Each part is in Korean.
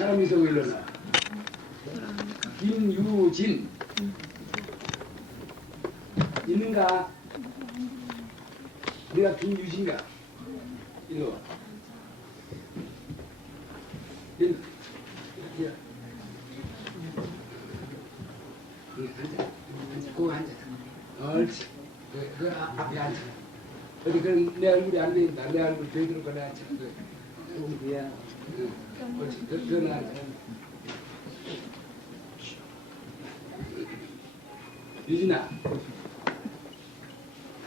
사람이 서 일어나. 김유진 있는가? 내가 김유진가? 이리 와. 앉아. 거기 앉아. 옳지. 그 앞에 앉아. 어디 그럼 내 얼굴이 안 보인다. 내 얼굴 보이도록 그래 앉아. 미안. 옳지. 더 앉아. 유진아.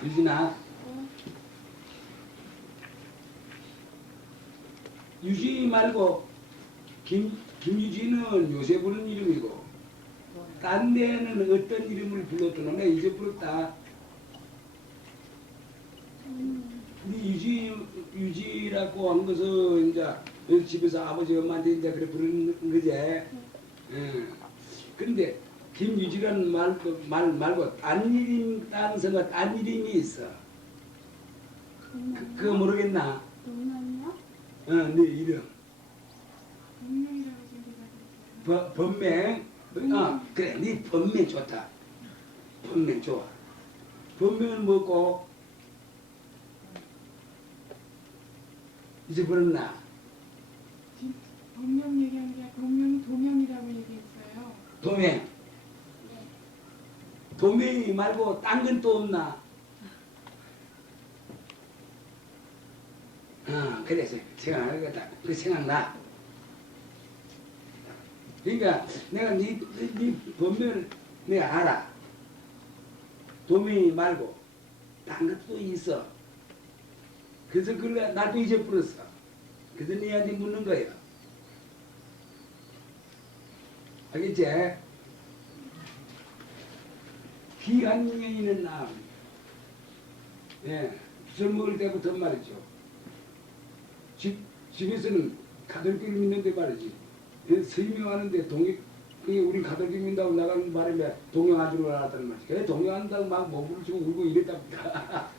유진아. 유진이 말고 김유진은 요새 부른 이름이고 딴 데는 어떤 이름을 불렀더라. 내가 잊어버렸다. 근데 유지라고 한 것은 이제 집에서 아버지 엄마한테 이제 그래 부르는 거지. 그런데 김유지라는 말고 딴 성과 딴 이름이 있어. 그거 모르겠나? 동남이요? 네 이름. 동명이라고 생각하셨어요? 법명. 그래, 네 법명 좋다. 법명 좋아. 법명은 뭐고? 잊어버렸나? 본명 얘기한 게 본명이 도명이라고 얘기했어요. 도명. 도명이 말고 딴 건 또 없나? 그래서 생각하겠다. 그 생각나. 그러니까 내가 네 본명을 내가 알아. 도명이 말고 딴 것도 있어. 그래서 그걸 나도 잊어버렸어. 그래서 네한테 묻는 거야. 알겠지? 기한명에 있는 남. 예, 술 먹을 때부터 말이죠. 집에서는 가톨교를 믿는데 말이지. 서임명하는데 우리 가톨교 믿는다고 나가는 바람에 동영 안 주러 나왔다는 말이지. 그래 동영한다고 막 몸을 주고 울고 이랬답니다.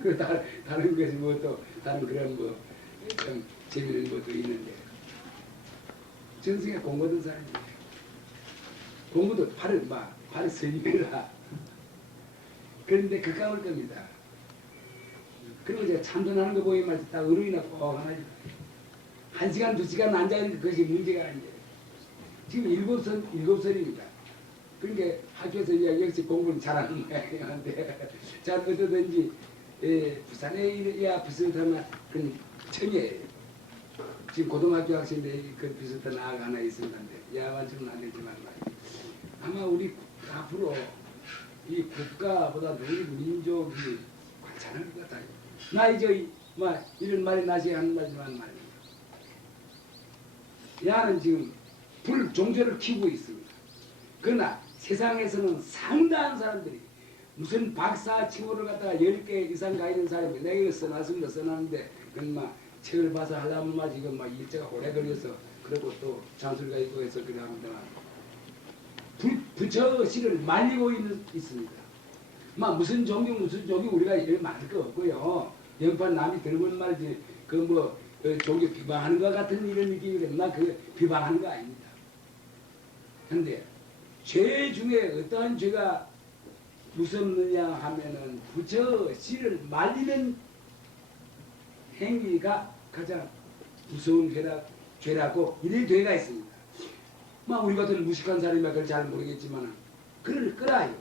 그 다른 것이 뭐 또 다른 그런 뭐 좀 재미있는 것도 있는데 전생에 공부하던 사람이에요. 공부도 발을 서임해라. 그런데 가까울 겁니다. 그리고 제가 참선하는 거 보이면 말이지 딱 어른이나 꼭 하나 1시간, 2시간 앉아있는 그것이 문제가 아니에요. 지금 7살입니다. 그러니까 학교에서 역시 공부는 잘하는 모양인데 잘 어떠든지 부산에야 비슷한 그런 청이에요. 지금 고등학교 학생인데 그 비슷한 아가 하나 있었는데 야만처럼 안 되지만 말이에요. 아마 우리 앞으로 이 국가보다도 우리 민족이 괜찮을 것 같아요. 나 이제 이런 말이 나시 하는 말이지만 말이에요. 야는 지금 불종교를 키우고 있습니다. 그러나 세상에서는 상당한 사람들이 무슨 박사 친구를 갖다가 10개 이상 가 있는 사람이 내가 이거 써놨습니다. 써놨는데 그건 책을 봐서 하려면 지금 일제가 오래 걸려서 그리고 또 잔소리가 있고 해서 그래 합니다. 부처 씨를 말리고 있습니다. 무슨 종교 우리가 이런 말할 거 없고요. 영판 남이 들어보는 말이지 종교 비방하는 것 같은 이런 느낌이 됐나 그 비방하는 거 아닙니다. 그런데 죄 중에 어떠한 죄가 무섭느냐 하면은 부처 씨를 말리는 행위가 가장 무서운 죄라고 이런 죄가 있습니다. 우리 같은 무식한 사람이 그걸 잘 모르겠지만 그를 끌어요.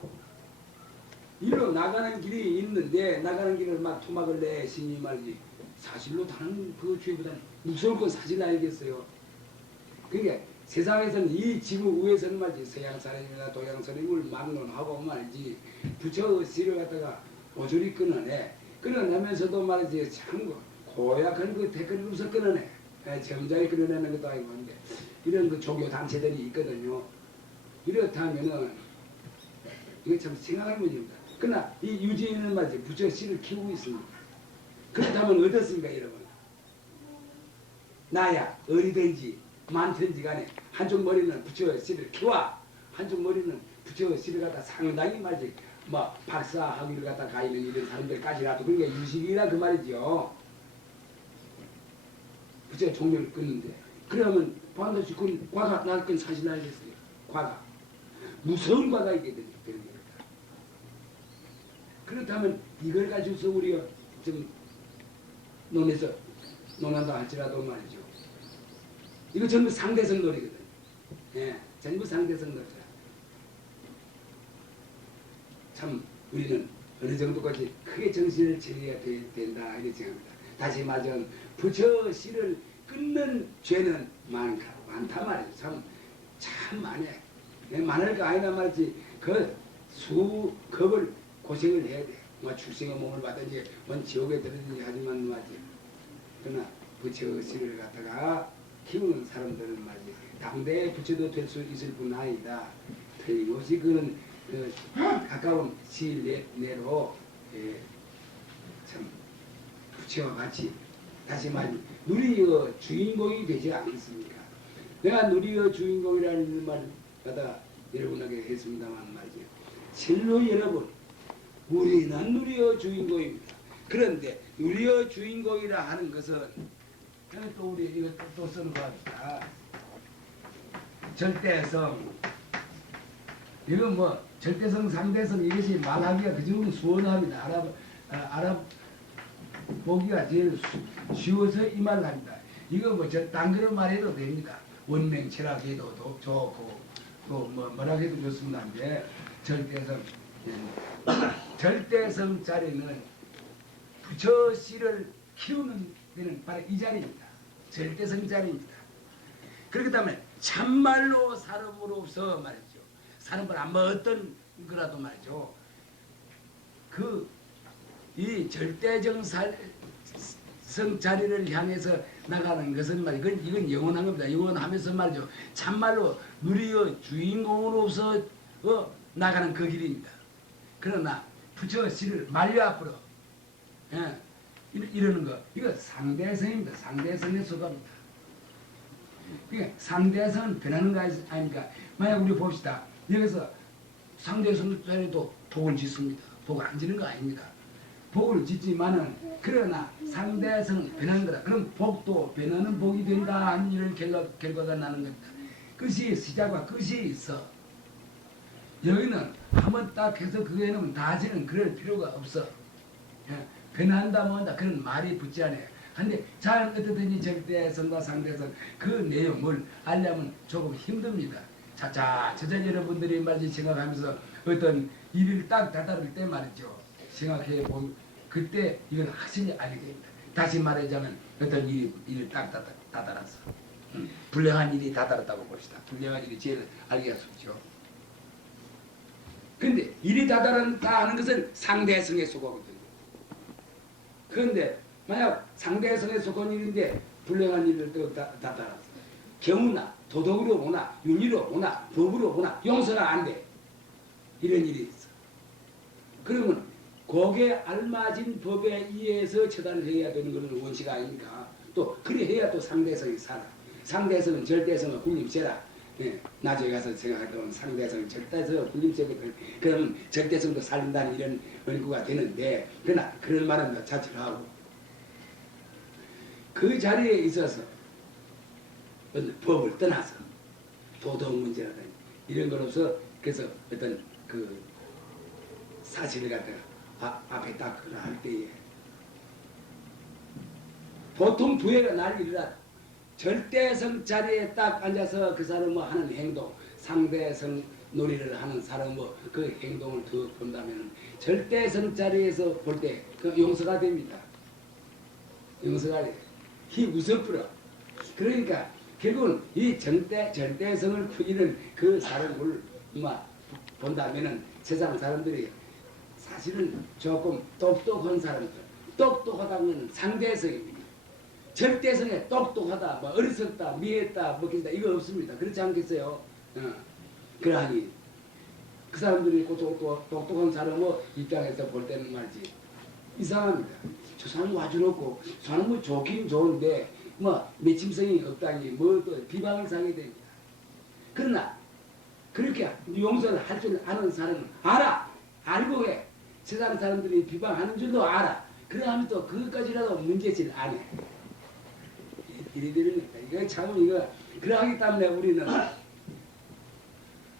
이리로 나가는 길이 있는데 나가는 길을 토막을 내 신이 말이지 사실로 다른 그 죄보다 무서울 건 사실 알겠어요. 그러니까 세상에서는 이 지구 위에서는 말이지 서양 사람이나 동양 사람을 막론하고 말이지 부처 씨를 갖다가 오조리 끊어내. 끊어내면서도 말이지 참 고약한 그 댓글을 없어 끊어내. 점잖이 끊어내는 것도 아니고 한데 이런 그 종교 단체들이 있거든요. 이렇다면은 이거 참 생각할 문제입니다. 그러나 이 유지인은 말이지 부처 씨를 키우고 있습니다. 그렇다면 어떻습니까 여러분? 나야 어리든지 많든지 간에 한쪽 머리는 부처 씨를 키워 한쪽 머리는 부처 씨를 갖다 상당히 말이지 박사 학위를 갖다 가 있는 이런 사람들까지라도 그러니까 유식이라 그 말이죠. 부처 종교를 끊는데 그러면 반드시 그건 과가 날 건 사실 알겠어요. 과가. 무서운 과가 있게 되는 겁니다. 그렇다면 이걸 가지고서 우리가 좀 논한다 할지라도 말이죠. 이거 전부 상대성 놀이거든요. 예, 전부 상대성 놀이야. 참 우리는 어느 정도까지 크게 정신을 차려야 된다 이렇게 생각합니다. 다시 말하면 부처 씨를 끊는 죄는 많다 말이죠. 참 많아. 많을 거 아니나 말이지. 그 수급을 고생을 해야 돼. 뭐 출생의 몸을 받든지 뭔 지옥에 들든지 하지만 말이지. 그러나 부처 씨를 갖다가 키우는 사람들은 말이지. 당대의 부처도 될 수 있을 뿐 아니다. 틀림없이 그는 가까운 시일 내로 참 부처와 같이 다시 말해 누리의 주인공이 되지 않겠습니까? 내가 누리의 주인공이라는 말 갖다가 여러분에게 했습니다만 말이죠. 실로 여러분 우리는 누리의 주인공입니다. 그런데 누리의 주인공이라 하는 것은 또 우리 이거 또 쓰는 거 합니다. 절대성 이건 뭐 절대성 상대성 이것이 말하기가 그정도 수월합니다. 알아보기가 제일 쉬워서 이 말을 합니다. 이거 뭐 딴 그런 말해도 됩니다. 원맹 철학해도 좋고 또 뭐라 해도 좋습니다. 근데 절대성 자리는 부처 씨를 키우는 데는 바로 이 자리입니다. 절대성 자리입니다. 그렇기 때문에 참말로 사람으로서 말이죠. 사람보다 뭐 어떤 거라도 말이죠. 이 절대적 성 자리를 향해서 나가는 것은 말이죠. 이건 영원한 겁니다. 영원하면서 말이죠. 참말로 누리의 주인공으로서 나가는 그 길입니다. 그러나 부처 씨를 말려 앞으로 이러는 거 이거 상대성입니다. 상대성에 속합니다. 그러니까 상대성은 변하는 거 아닙니까? 만약 우리 봅시다. 여기서 상대성 자리도 복을 짓습니다. 복을 안 짓는 거 아닙니다. 복을 짓지만은 그러나 상대성은 변하는 거다. 그럼 복도 변하는 복이 된다 하는 이런 결과가 나는 겁니다. 끝이 시작과 끝이 있어. 여기는 한번 딱 해서 그거 해놓으면 다시는 그럴 필요가 없어. 변한다 뭐한다 그런 말이 붙지 않아요. 근데 잘 어떻든지 절대성과 상대성 그 내용을 알려면 조금 힘듭니다. 저자 여러분들이 말이지 생각하면서 어떤 일을 딱 다다를 때 말이죠. 생각해 보면 그때 이건 확실히 알게 됩니다. 다시 말하자면 어떤 일을 딱 다다라서 불량한 일이 다다랐다고 봅시다. 불량한 일이 제일 알기가 쉽죠. 근데 일이 다다른다 하는 것은 상대성에 속하거든요. 그런데 만약 상대성에 속한 일인데 불량한 일을 또 다다랐어. 경우나 도덕으로 보나 윤리로 보나 법으로 보나 용서가 안 돼. 이런 일이 있어. 그러면 거기에 알맞은 법에 의해서 처단을 해야 되는 것은 원칙 아닙니까? 또 그래 해야 또 상대성이 살아. 상대성은 절대성은 군림체라. 나중에 가서 생각하면 상대성, 절대성, 군림체거든. 그러면 절대성도 살린다는 이런 원구가 되는데 그러나 그런 말은 자체를 하고 그 자리에 있어서 법을 떠나서 도덕 문제라든지 이런 거로서 그래서 어떤 그 사실을 갖다가 앞에 딱 할 때에 보통 부해가 날리라 절대성 자리에 딱 앉아서 그 사람은 하는 행동 상대성 놀이를 하는 사람은 그 행동을 더 본다면 절대성 자리에서 볼 때 그 용서가 됩니다. 용서가 돼. 이 무섭더라. 그러니까 결국은 이 절대성을 이런 그 사람을 본다면은 세상 사람들이 사실은 조금 똑똑한 사람들, 똑똑하다면 상대성입니다. 절대성에 똑똑하다, 어리석다, 미했다, 먹힌다 이거 없습니다. 그렇지 않겠어요? 그러하니 그 사람들이 똑똑한 사람의 입장에서 볼 때는 말이지 이상합니다. 저 사람 와주놓고 저 사람은 좋긴 좋은데 매침성이 없다니 또 비방을 사게 됩니다. 그러나 그렇게 용서를 할 줄 아는 사람은 알고 해. 세상 사람들이 비방하는 줄도 알아. 그러하면 또 그것까지라도 문제질 안 해. 이래 되는 겁니다. 이거 참 이거 그러하기 때문에 우리는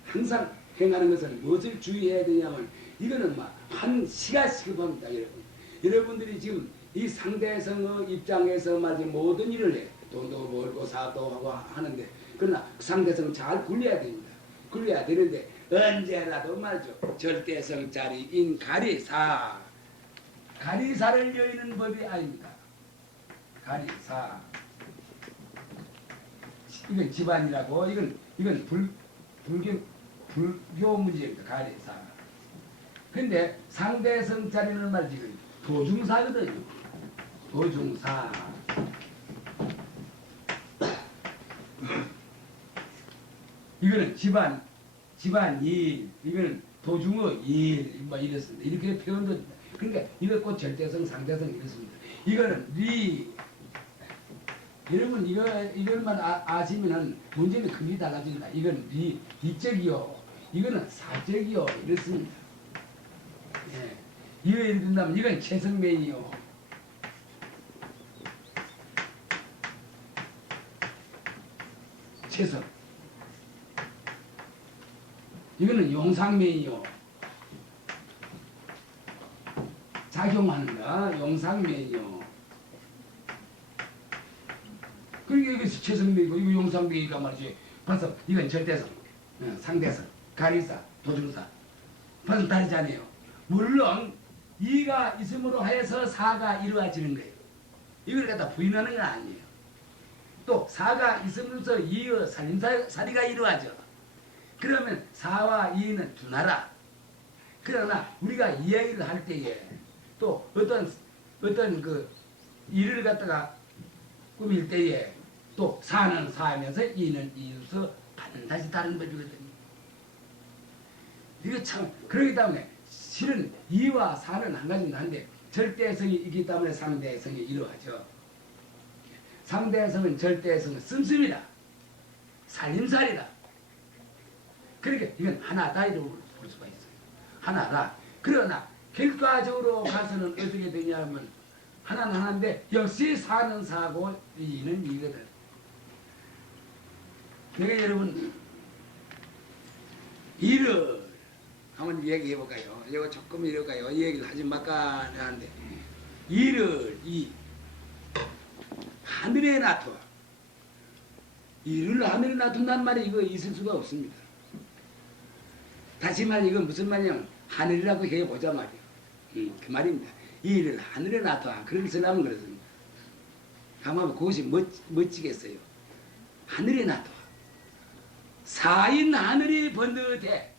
항상 행하는 것은 무엇을 주의해야 되냐면 이거는 막 한 시간씩 겁니다, 여러분. 여러분들이 지금 이 상대성의 입장에서 말이지 모든 일을 해. 돈도 벌고 사도 하고 하는데 그러나 상대성 잘 굴려야 됩니다. 굴려야 되는데 언제라도 말이죠. 절대성자리인 가리사. 가리사를 여의는 법이 아닙니다. 가리사. 이건 집안이라고 이건 불교 문제입니다. 가리사. 근데 상대성 자리는 말이지 도중사거든요. 도중사. 이거는 집안 일, 이거는 도중의 일, 뭐 이렇습니다. 이렇게 표현도 그러니까 이거 꼭 절대성, 상대성 이렇습니다. 이거는 리. 여러분 이걸만 아시면은 문제는 크게 달라진다. 이건 리적이요, 이거는 사적이요 이렇습니다. 예. 이거 예를 든다면 이건 최성매이요. 최성. 이거는 용상매이요. 작용하는가 용상매이요. 그러니까 이게 최성매이고 이거 용상매이가 말이지. 벌써 이건 절대성, 상대성, 가리사, 도중사. 벌써 다르잖아요. 물론 이가 있음으로 하여서 사가 이루어지는 거예요. 이걸 갖다 부인하는 건 아니에요. 또 사가 있으면서 이의 살림살이가 이루어져. 그러면 사와 이는 두 나라. 그러나 우리가 이야기를 할 때에 또 어떤 그 일을 갖다가 꾸밀 때에 또 사는 사하면서 이는 이로서 반드시 다른 법이거든요. 이거 참 그렇기 때문에 실은 이와 사는 한 가지는 한데 절대성이 있기 때문에 상대성이 이루어져. 상대성은 절대성은 씀씀이다. 살림살이다. 그러니까 이건 하나다 이렇게 볼 수가 있어요. 하나다. 그러나 결과적으로 가서는 어떻게 되냐면 하나는 하나인데 역시 사는 사고 이는 이거든. 내가 여러분 일을 한번 얘기해 볼까요? 이거 조금 이럴까요? 이 얘기를 하지 말까 하는데 일을 하늘에 놔둬. 일을 하늘에 놔둔단 말이 이거 있을 수가 없습니다. 다시 말해 이건 무슨 말이냐면 하늘이라고 해보자 말이에요. 그 말입니다. 일을 하늘에 놔둬. 그런 사람은 그렇습니다. 가만 그것이 멋지겠어요. 하늘에 놔둬. 사인 하늘이 번듯해.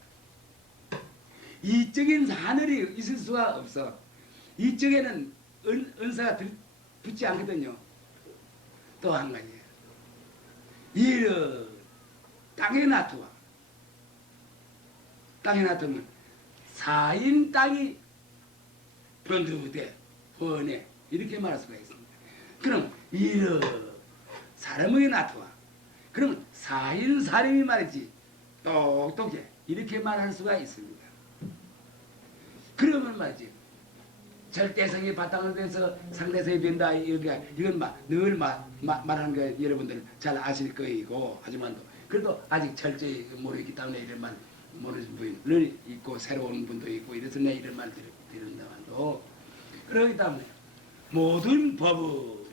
이쪽엔 하늘이 있을 수가 없어. 이쪽에는 은사가 붙지 않거든요. 또 한 가지. 일을 땅에 놔두어. 땅에 놔두면 사인 땅이 번듯해, 훤해. 이렇게 말할 수가 있습니다. 그럼 일을 사람에게 놔두어. 그러면 사인 사람이 말이지 똑똑해. 이렇게 말할 수가 있습니다. 그러면 말이지 절대성이 바탕을 대서 상대성이 된다. 이건 늘 말하는 거 여러분들 잘 아실 거이고 하지만 그래도 아직 철저히 모르기 때문에 이런 말 모르는 분들 있고 새로운 분도 있고 이래서 내 이런 말 드린다만도 그렇기 때문에 모든 법은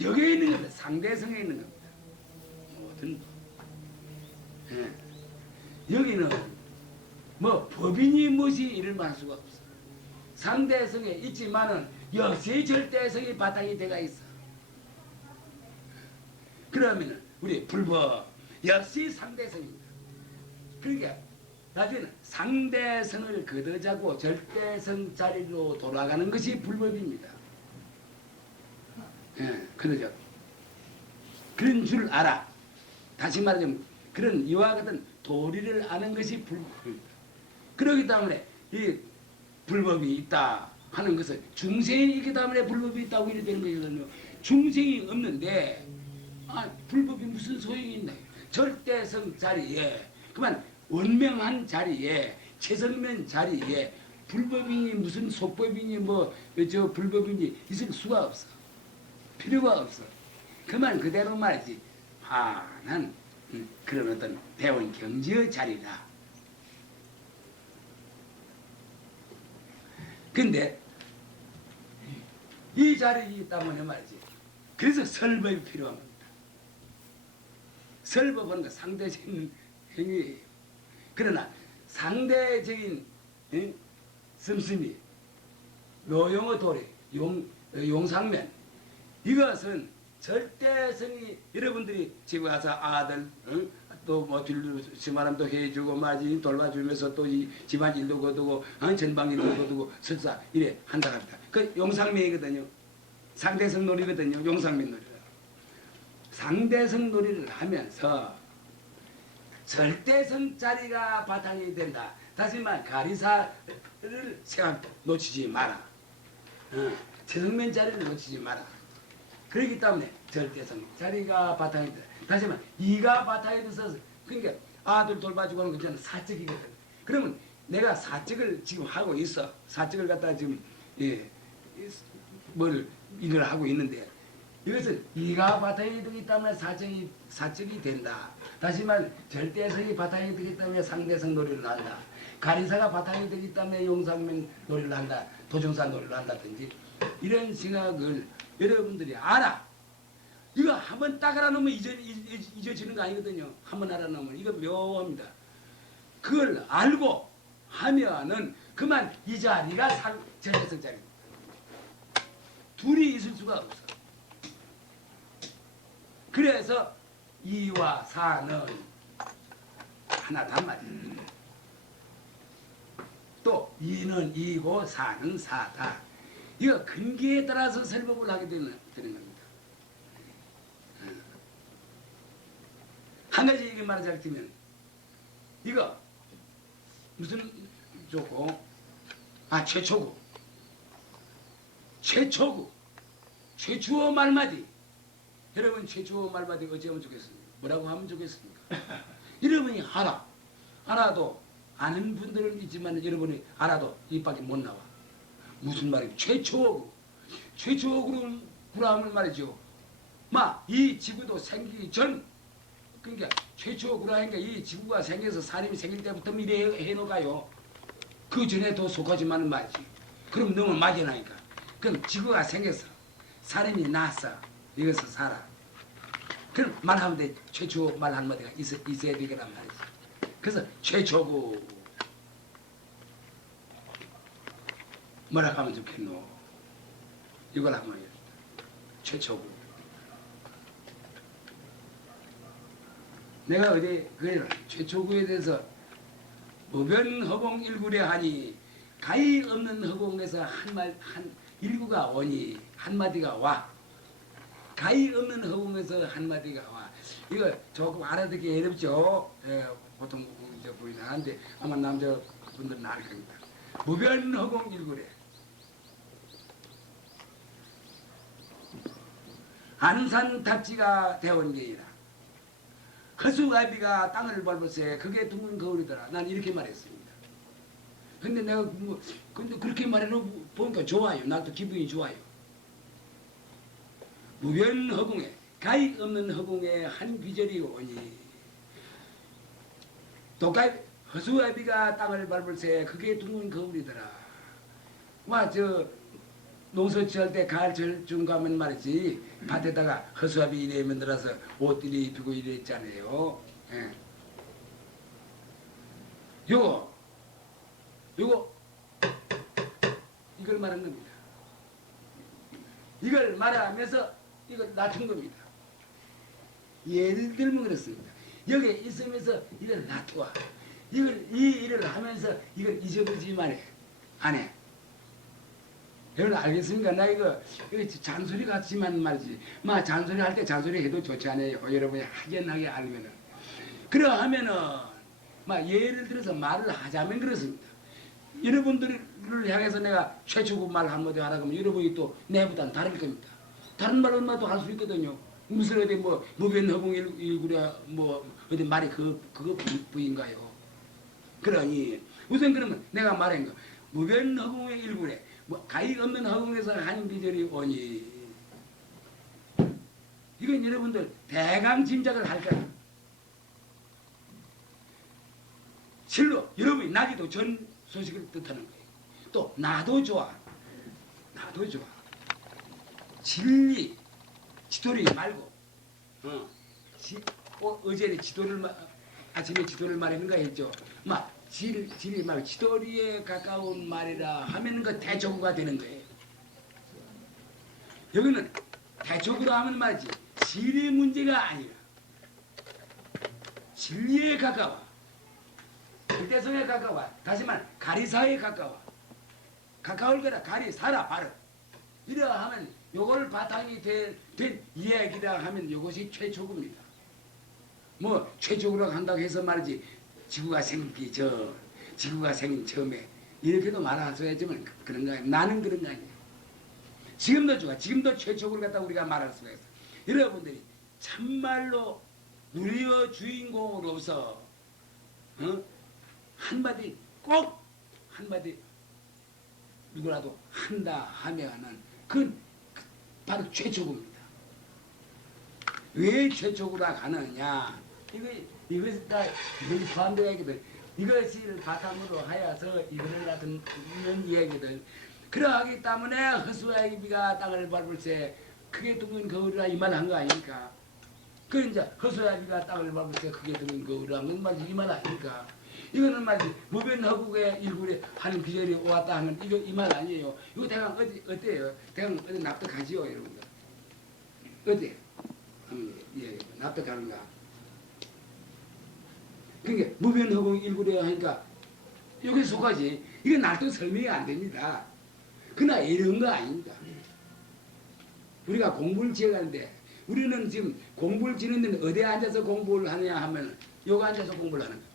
여기에 있는 겁니다. 상대성에 있는 겁니다. 모든 법. 예. 여기는 뭐 법인이 무엇이 이를 말할 수가 없어. 상대성에 있지만은 역시 절대성이 바탕이 돼가 있어. 그러면은 우리 불법 역시 상대성입니다. 그러니까 나중에는 상대성을 걷어자고 절대성 자리로 돌아가는 것이 불법입니다. 예, 그러죠. 그런 줄 알아. 다시 말하자면 그런 이와 같은 도리를 아는 것이 불법입니다. 그렇기 때문에 이 불법이 있다 하는 것은 중생이 있기 때문에 불법이 있다고 이래 되는 거거든요. 중생이 없는데 불법이 무슨 소용이 있나요? 절대성 자리에 그만 원명한 자리에 최선면 자리에 불법이니 무슨 속법이니 뭐 저 불법이니 있을 수가 없어. 필요가 없어. 그 말 그대로 말이지. 환한 그런 어떤 배운 경지의 자리라. 근데 이 자리이기 때문에 말이지. 그래서 설법이 필요한 겁니다. 설법은 그 상대적인 행위예요. 그러나 상대적인 씀씀이 묘용의 도리, 용상면 이것은 절대성이 여러분들이 집에 가서 아들 또 뭐 집안함도 해주고 마지 돌봐주면서 또 이 집안 일도 거두고 전방 일도 거두고 설사 이래 한다 합니다. 그 용상면이거든요. 상대성 놀이거든요. 용상면 놀이라. 상대성 놀이를 하면서 절대성 자리가 바탕이 된다. 다시 말 가리사를 생각 놓치지 마라. 최성면 자리를 놓치지 마라. 그렇기 때문에 절대성 자리가 바탕이 된다. 다시 말 이가 바탕이 돼서 그러니까 아들 돌봐주고 하는 것은 사적이거든. 그러면 내가 사적을 지금 하고 있어. 사적을 갖다 지금 뭘 일을 하고 있는데 이것은 이가 바탕이 되기 때문에 사적이 된다. 다시 말 절대성이 바탕이 되기 때문에 상대성 놀이를 한다. 가리사가 바탕이 되기 때문에 용상면 놀이를 한다. 도정사 놀이를 한다든지 이런 생각을 여러분들이 알아. 이거 한번 딱 알아놓으면 잊어지는 거 아니거든요. 한번 알아놓으면 이거 묘합니다. 그걸 알고 하면은 그만 이 자리가 절대성 자리입니다. 둘이 있을 수가 없어. 그래서 이와 사는 하나단 말이에요. 또 이는 이고 사는 사다. 이거 근기에 따라서 설법을 하게 되는 겁니다. 한 가지 얘기 말하자면 이거 무슨 좋고 최초고 말마디. 여러분 최초어 말마디 어찌하면 좋겠습니까? 뭐라고 하면 좋겠습니까? 여러분이 알아도 아는 분들은 있지만 여러분이 알아도 입 밖에 못 나와. 무슨 말이에요? 최초어 구라하면 말이죠. 이 지구도 생기기 전, 그러니까 최초어 구라하니까 이 지구가 생겨서 사람이 생길 때부터 미래 해놓가요. 그 전에도 속하지만은 말이지. 그럼 너무 막연하니까. 그럼 지구가 생겨서 사람이 나서 여기서 살아. 그럼 말하면 돼. 최초 말 한마디가 있어야 되겠란 말이지. 그래서 최초고 뭐라고 하면 좋겠노? 이걸 한번 해요. 최초고. 내가 어디 그 최초구에 대해서 무변허공 일구래 하니 가히 없는 허공에서 한 일구가 오니 한마디가 와. 가히 없는 허공에서 한마디가 와. 이거 조금 알아듣기 어렵죠. 보통 이제 보이긴 하는데 아마 남자분들은 알 겁니다. 무변허공 일구래. 안산 답지가 되온 게이라. 허수아비가 땅을 밟을세 그게 둥근 거울이더라. 난 이렇게 말했습니다. 근데 내가 근데 그렇게 말해놓고 보니까 좋아요. 나도 기분이 좋아요. 무변허공에 가히 없는 허공에 한 귀절이 오니 똑같이 허수아비가 땅을 밟을세 그게 둥근 거울이더라. 농사 지을 때 가을철쯤 가면 말이지 밭에다가 허수아비 이래 만들어서 옷들이 입히고 이랬잖아요. 예. 요거 이걸 말한 겁니다. 이걸 말하면서 이걸 낮춘 겁니다. 예를 들면 그렇습니다. 여기에 있으면서 이걸 놔둬. 이 일을 하면서 이걸 잊어버리지만 안 해. 여러분 알겠습니까? 나 이거 잔소리 같지만 말이지. 잔소리 할 때 잔소리 해도 좋지 않아요. 여러분이 확연하게 알면은. 그러하면은, 예를 들어서 말을 하자면 그렇습니다. 여러분들을 향해서 내가 최초고 말 한마디 하라고 하면 여러분이 또 내보다는 다를 겁니다. 다른 말 얼마도 할 수 있거든요. 무슨 어디 무변허공 일구랴 어디 말이 그거 부인가요? 그러니 우선 그러면 내가 말한 거 무변허공의 일구래. 가히 없는 허공에서 한 비절이 오니 이건 여러분들 대강 짐작을 할 거야. 실로 여러분이 나기도 전 소식을 뜻하는 거예요. 또 나도 좋아. 나도 좋아. 진리 지도리 말고 어제는 아침에 지도를 말했는가 했죠. 진리 말고 지도리에 가까운 말이라 하면 그 대조구가 되는 거예요. 여기는 대조구로 하면 말이지 진리 문제가 아니라 진리에 가까워. 절대성에 가까워. 다시 말 가리사에 가까워. 가까울 거라 가리사라 바로. 이라 하면 요걸 바탕이 된 이야기라 하면 요것이 최초구입니다. 뭐 최초구로 한다고 해서 말이지 지구가 생긴 처음에 이렇게도 말할 수 있지만 그런 거 아니에요. 나는 그런 거 아니에요. 지금도 최초구를 갖다 우리가 말할 수가 있어. 여러분들이 참말로 우리의 주인공으로서 한마디 누구라도 한다 하면은 그건 바로 최초구입니다. 왜 최초구라 하느냐? 이것이 포함되어 있거든. 이것을 바탕으로 하여서 이거를 같은 이런 이야기들. 그러하기 때문에 허수아비가 땅을 밟을 때 크게 둥근 거울이라 이 말 한 거 아닙니까? 그 이제 허수아비가 땅을 밟을 때 크게 둥근 거울이라 는 말이 이 말 아닙니까? 이거는 말이지 무변허국의 일굴에 하는 비절이 왔다 하면 이거 이 말 아니에요. 이거 대강 어때요? 대강 어디 납득하지요, 여러분들? 어때? 예, 납득하는가? 그러니까 무변허국 일굴에 하니까 여기 속하지. 이거 날도 설명이 안 됩니다. 그러나 이런 거 아닙니다. 우리가 공부를 지어가는데 우리는 지금 공부를 지는 데는 어디에 앉아서 공부를 하느냐 하면 여기 앉아서 공부를 하는 겁니다.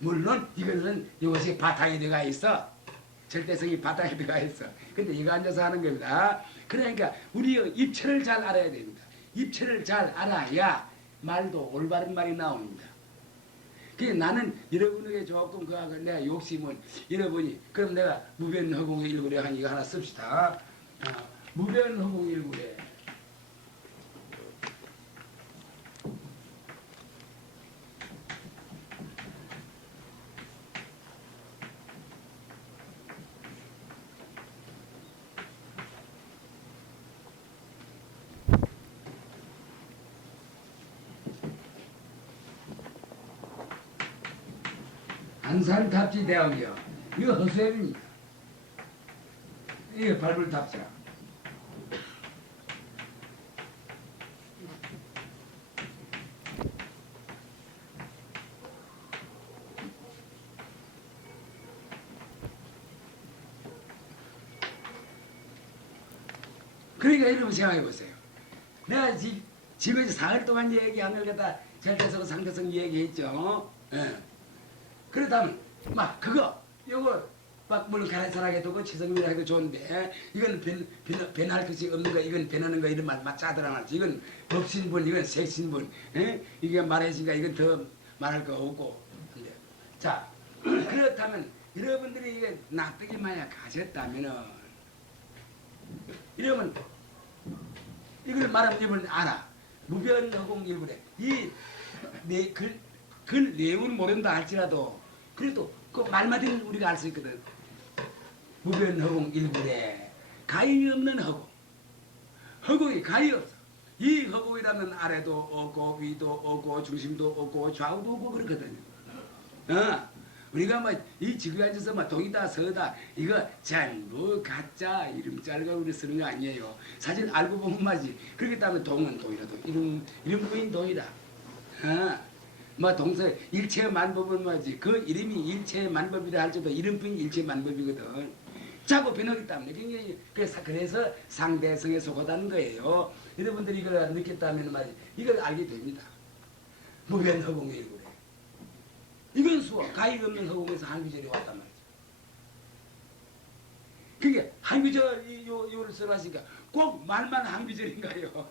물론 이것은 이것이 바탕이 들어가 있어. 절대성이 바탕이 들어가 있어. 근데 이거 앉아서 하는 겁니다. 그러니까 우리의 입체를 잘 알아야 됩니다. 입체를 잘 알아야 말도 올바른 말이 나옵니다. 그게 나는 여러분에게 조금 그하고 내가 욕심은 여러분이 그럼 내가 무변허공의 일구례 한 이거 하나 씁시다. 무변허공의 일구례. 안산탑지 대왕이요. 이거 허수아비입니다. 이거 밟을 탑자. 그러니까 여러분 생각해 보세요. 내가 지금 사흘 동안 얘기한 걸 갖다 절대성 상대성 얘기했죠. 예. 그렇다면 요거 물론 가라사라게 두고 치성미라 해도 좋은데 이건 변할 것이 없는 거 이건 변하는 거 이런 말 맞자더라 말이지. 이건 법신분 이건 색신분 이게 말했으니까 이건 더 말할 거 없고. 자 그렇다면 여러분들이 이게 납득이 만약 가셨다면은 이러면 이걸 말하면 여러분 알아. 무변허공 일부래 그 내용은 모른다 할지라도 그래도 그 말마디는 우리가 알 수 있거든. 무변허공 일부래 가위 없는 허공. 허공이 가위 없어. 이 허공이라면 아래도 없고 위도 없고 중심도 없고 좌우도 없고 그렇거든요. 우리가 이 지구에 앉아서 동이다 서다 이거 전부 가짜 이름짤가 우리 쓰는 거 아니에요. 사실 알고 보면 말이지. 그렇기 때문에 동은 동이라도 이름부인 동이다. 동서 일체 만법은 뭐지? 그 이름이 일체 만법이라 할지도 이름뿐이 일체 만법이거든. 자꾸 변하기 때문에 그래서 상대성에 속하다는 거예요. 여러분들이 이걸 느꼈다면 말이지. 이걸 알게 됩니다. 무변허공의 일부래. 이건 수어 가위 없는 허공에서 한귀절이 왔단 말이죠. 그게 한귀절 요를 써놨으니까 꼭 말만 한귀절인가요?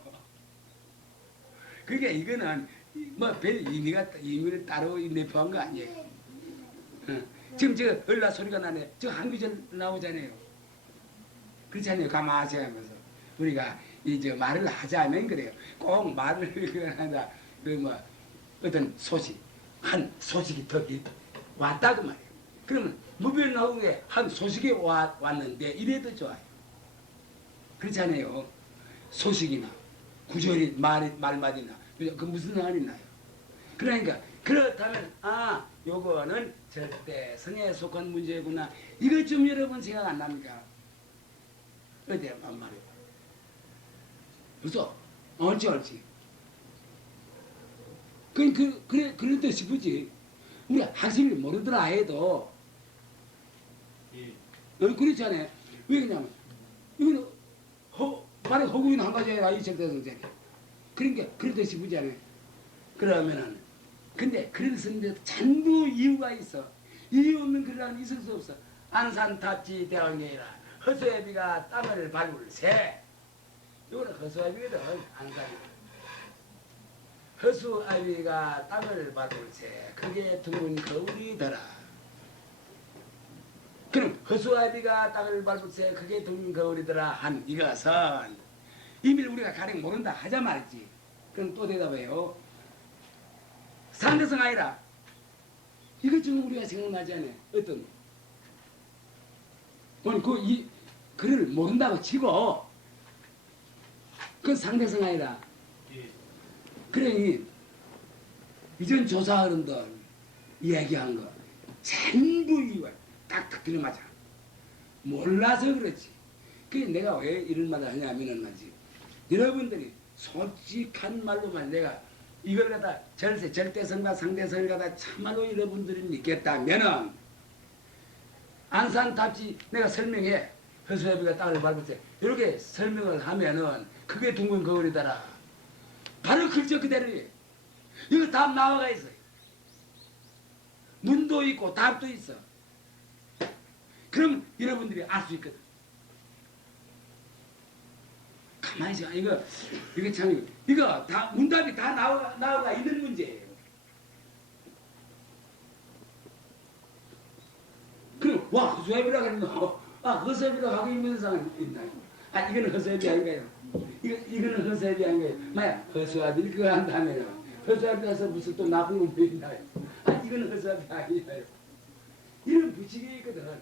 그게 이거는 별 의미를 따로 내포한 거 아니에요. 지금 얼라 소리가 나네. 저 한귀절 나오잖아요. 그렇지 않아요? 가마세 하면서 우리가 이제 말을 하자면 그래요. 꼭 말을 그러나 그뭐 어떤 소식 한 소식이 더 왔다고 말이에요. 그러면 무변허공에 한 소식이 왔는데 이래도 좋아요. 그렇잖아요. 소식이나 구절이 말마디나 그 무슨 상관이 나요. 그러니까 그렇다면 요거는 절대성에 속한 문제구나. 이것 좀 여러분 생각 안 납니까? 어때요? 말이에요. 그래서 옳지. 그럴 때 싶지. 우리 학생이 모르더라 해도 그렇잖아요. 왜 그러냐면 이거는 말의 허구인 한 가지야. 이 절대성쟁이. 그러니까 그럴 때 싶지 않아요. 그러면은 근데 글을 쓰는데 전부 이유가 있어. 이유 없는 글이라는 있을 수 없어. 안산탑지 대왕경이라 허수애비가 땅을 밟을 새. 이거는 허수아비거든. 안산이. 허수아비가 땅을 밟을 새. 그게 둥근 거울이더라. 그럼 허수아비가 땅을 밟을 새. 그게 둥근 거울이더라. 한 이것은 이미 우리가 가령 모른다 하자 말이지. 그럼 또 대답해요. 상대성 아니라 이것 좀 우리가 생각나지 않아요. 어떤 이 글을 모른다고 치고 그건 상대성 아니라 그러니 이전 조사어른들 이야기한 거 전부 이유가 딱딱 들어맞아. 몰라서 그렇지. 그게 내가 왜 이런 말을 하냐면은 말이지. 여러분들이 솔직한 말로만 내가 이걸 갖다 절대성과 상대성을 갖다 참말로 여러분들이 믿겠다면은 안산탑지 내가 설명해. 허수아비가 땅을 밟을 때 이렇게 설명을 하면은 그게 둥근 거울이더라. 바로 글자 그대로예요. 이거 답 나와가 있어요. 문도 있고 답도 있어. 그럼 여러분들이 알 수 있거든. 가만히 있어. 이거 참 이거 다 문답이 다 나와가 있는 문제예요. 그럼 와 허수아비라 그랬노. 허수아비라 하고 있는 사람 있다. 이거는 허수아비 아닌가요? 이거는 허수아비 아닌가요? 마야 허수아비를 그거 한다면은 허수아비라서 무슨 또 나쁜 놈 보인다. 이거는 허수아비 아니에요. 이런 부칙이 있거든.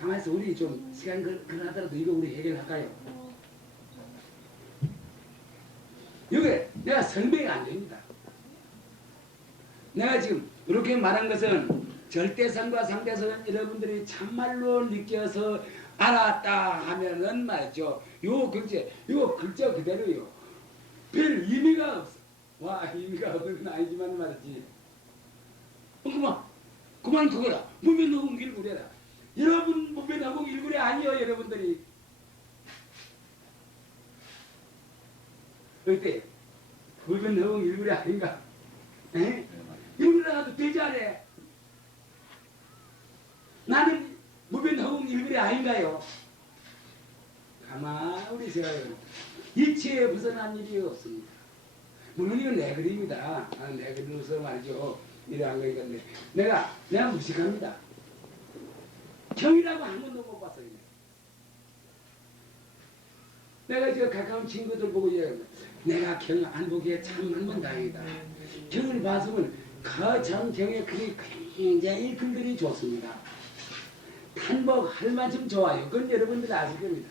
가만히 있어. 우리 좀 시간 그러하더라도 이거 우리 해결할까요? 이게 내가 설명이 안 됩니다. 내가 지금 이렇게 말한 것은 절대성과 상대성은 여러분들이 참말로 느껴서 알았다 하면은 말이죠. 요 글자 그대로요. 별 의미가 없어. 의미가 없는 건 아니지만 말이지. 그만 그거라. 무면허공 일구래라. 여러분 무면허공 일구래 아니요 여러분들이. 어때? 무면허공 일구래 아닌가? 일구래라도 되지 않아? 나는 무변허공 일구래 아닌가요? 가만 우리 생각해요. 이치에 벗어난 일이 없습니다. 물론 이건 내 글입니다. 내 글로서 말이죠. 이러한 거 이건데 내가 무식합니다. 경이라고 한 번도 못 봤어요. 내가 저 가까운 친구들 보고 얘기합니다. 내가 경 안 보기에 참 한번 다행이다. 경을 봤으면 그 경의 글이 굉장히 글들이 좋습니다. 탄복할 만큼 좋아요. 그건 여러분들이 아실 겁니다.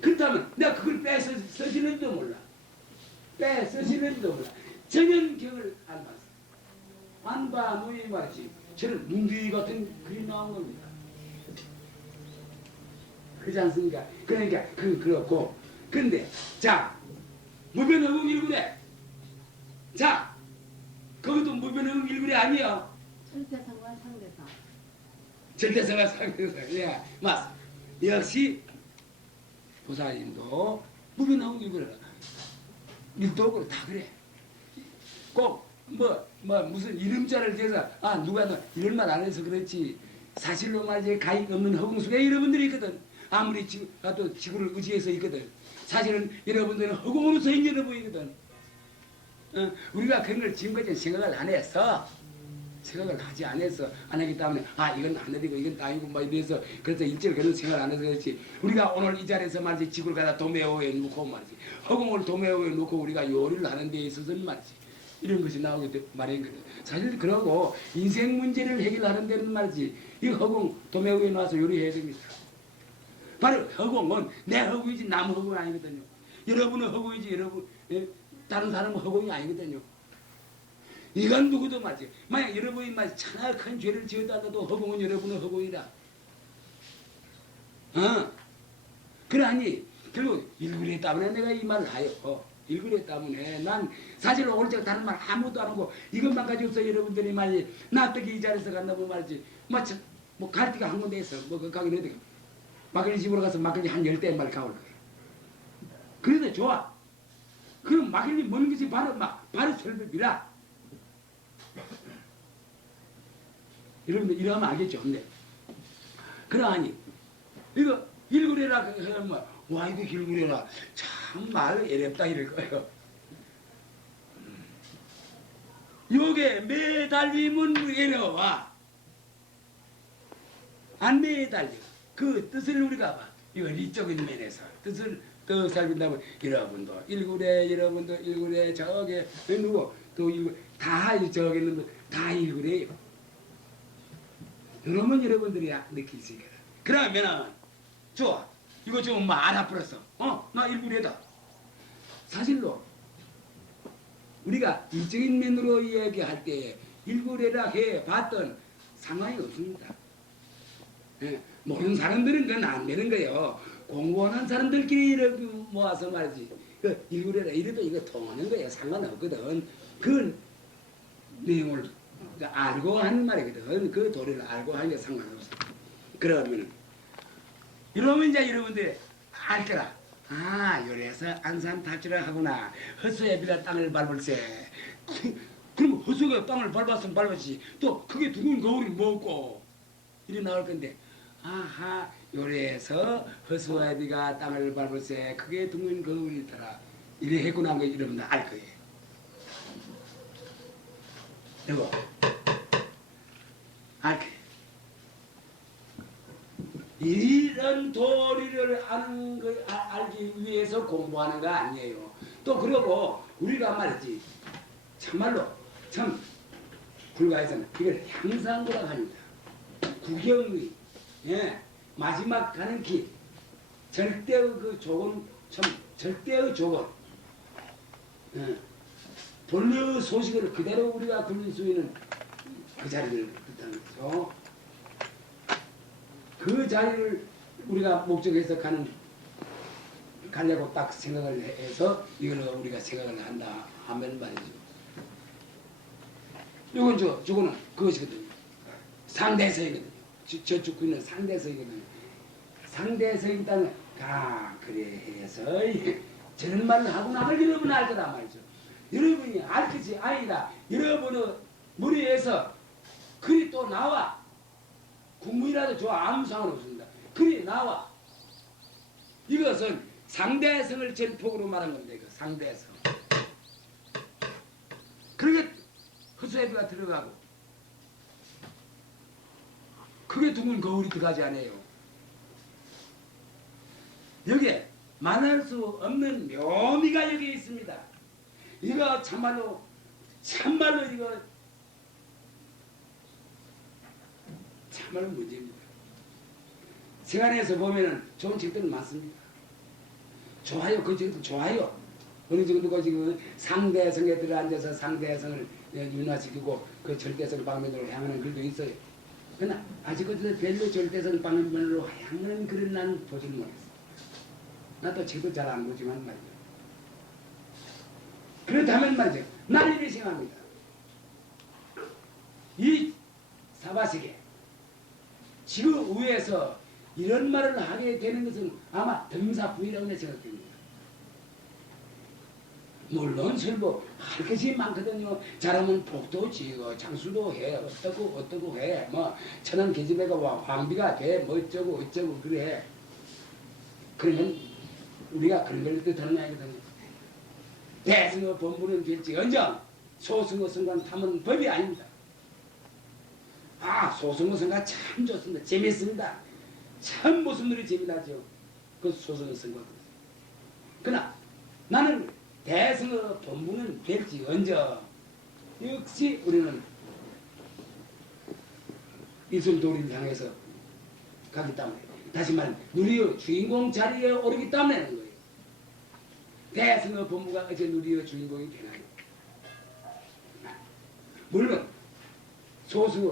그렇다면 내가 그걸 빼서 쓰시는지도 몰라. 쓰시는지도 몰라. 전연경을 안 봤어. 안 봐, 뭐이 말이지. 저는 문귀 같은 글이 나온 겁니다. 그렇지 않습니까? 그러니까 그렇고. 근데 자 무변허공 일구래. 자 그것도 무변허공 일구래 아니야. 절대성과 상대성. 절대성과 상대성. 예, 맞습니다. 역시 보살님도 무변허공 일구래라. 일도 그래 다 그래. 꼭 무슨 이름자를 대서 누가 너 이런 말 안 해서 그렇지. 사실로 말이지 가입 없는 허공수가 여러분들이 있거든. 아무리 또 지구를 의지해서 있거든. 사실은 여러분들은 허공으로서 힘들어 보이거든. 우리가 그런 걸 지금까지 생각을 안 했어. 생각을 하지 않아서 안 하기 때문에 이건 하늘이고 이건 땅이고 막 이래서 그래서 일절 그런 생각을 안 해서 그렇지. 우리가 오늘 이 자리에서 말이지 집을 갖다 도매호에 놓고 말이지 허공을 도매호에 놓고 우리가 요리를 하는 데 있어서는 말이지 이런 것이 나오게 말인 거예요. 사실 그러고 인생 문제를 해결하는 데는 말이지 이 허공 도매호에 놔서 요리해야 됩니다. 바로 허공은 내 허공이지 남 허공이 아니거든요. 여러분은 허공이지 여러분 다른 사람은 허공이 아니거든요. 이건 누구도 말이지. 만약 여러분이 말이지 차나 큰 죄를 지었다가도 허공은 여러분의 허공이다. 그러하니 결국 일그레 때문에 내가 이 말을 하여. 일그레 때문에 난 사실 오늘 제가 다른 말 아무것도 안 하고 이것만 가지고서 여러분들이 말이지 나 어떻게 이 자리에서 간다고 말이지 뭐 갈대가 한 군데 있어. 뭐 그 가긴 해도 막걸리 집으로 가서 막걸리 한 10대 말 가올 거야. 그래도 좋아. 그럼 막걸리 먹는 것이 바로 설법이라. 여러분들 이러면 알겠죠? 근데 그러하니 이거 일구레라 하면 와 이거 일구레라 참말 애렵다 이럴 거예요. 요게 매달리면 애려와 안 매달려. 그 뜻을 우리가 봐. 이거 리적인 면에서 뜻을 더 살핀다면 여러분도 일구레 저게 누구 또 일구 다 저게 있는 다 일구레요. 그러면 여러분들이 느낄 수 있거든. 그러면은 좋아. 이거 좀 뭐 알아버렸어. 나 일구레다. 사실로 우리가 이적인 면으로 이야기할 때 일구레라 해 봤던 상관이 없습니다. 예, 모르는 사람들은 그건 안 되는 거예요. 공부하는 사람들끼리 이렇게 모아서 말이지. 그 일구레라 이래도 이거 통하는 거예요. 상관없거든. 그 내용을 알고 하는 말이거든. 그 도리를 알고 하는 게 상관없어. 그러면 이러면 이제 여러분들 알 거라. 요래서 안산 탈출을 하구나. 허수에 빌라 땅을 밟을세. 그럼 허수가 땅을 밟았으면 밟았지. 또 그게 두근 거울이 뭐고 이래 나올 건데. 요래서 허수아비가 땅을 밟을세. 그게 두근 거울이더라. 이래 했구나 한 거 여러분들 알 거예요. 여보. 이런 도리를 아는 거 알기 위해서 공부하는 거 아니에요. 또 그러고 우리가 말이지 참말로 참 불가에서는 이걸 향상구라고 합니다. 구경의 마지막 가는 길 절대의 그 조건 참 절대의 조건 본래의 소식을 그대로 우리가 들릴 수 있는 그 자리를 뜻하는 거죠. 그 자리를 우리가 목적해서 가려고 딱 생각을 해서 이걸 우리가 생각을 한다 하면 말이죠. 이건 저거는 그것이거든요. 상대성이거든요. 저축구 있는 상대성이거든요. 상대성이 있다면 그래 해서 저런 말을 하고 나면 여러분 알 거다 말이죠. 여러분이 알 것이 아니다. 여러분의 머리에서 글이 또 나와. 국문이라도 좋아. 아무 상관없습니다. 글이 나와. 이것은 상대성을 전폭으로 말한 겁니다. 이거 상대성. 그러게 허수애비가 들어가고 그게 둥근 거울이 들어가지 않아요. 여기에 말할 수 없는 묘미가 여기 있습니다. 이거 참말로 이거 참말로 문제입니다. 세간에서 보면은 좋은 책들은 많습니다. 좋아요. 그 책도 좋아요. 어느 정도가 지금 상대성에 들어앉아서 상대성을 윤화시키고 그 절대성 방면으로 향하는 글도 있어요. 그러나 아직까지도 별로 절대성 방면으로 향하는 글은 난 보질 못했어. 나도 책도 잘 안 보지만 말이죠. 그렇다면 말이죠. 나는 이렇게 생각합니다. 이 사바세계 지구 위에서 이런 말을 하게 되는 것은 아마 등사부위라고 생각됩니다. 물론 설보 할 것이 많거든요. 잘하면 복도 지어 장수도 해 어떠고 해 뭐 천안 계집애가 황비가 돼 뭐 어쩌고 그래. 그러면 우리가 그런 걸 뜻하는 거 아니거든요. 대승어 본부는 될지 언정 소승어 성관 탐은 법이 아닙니다. 소승의 성과 참 좋습니다. 재밌습니다. 참 모습들이 재미나죠. 그 소승의 성과. 그러나 나는 대승의 본분은 될지 언제 역시 우리는 이순도리를 향해서 가기 때문에 다시 말하면 누리의 주인공 자리에 오르기 때문에 하는 거예요. 대승의 본부가 어째 누리의 주인공이 되나요? 물론 소승의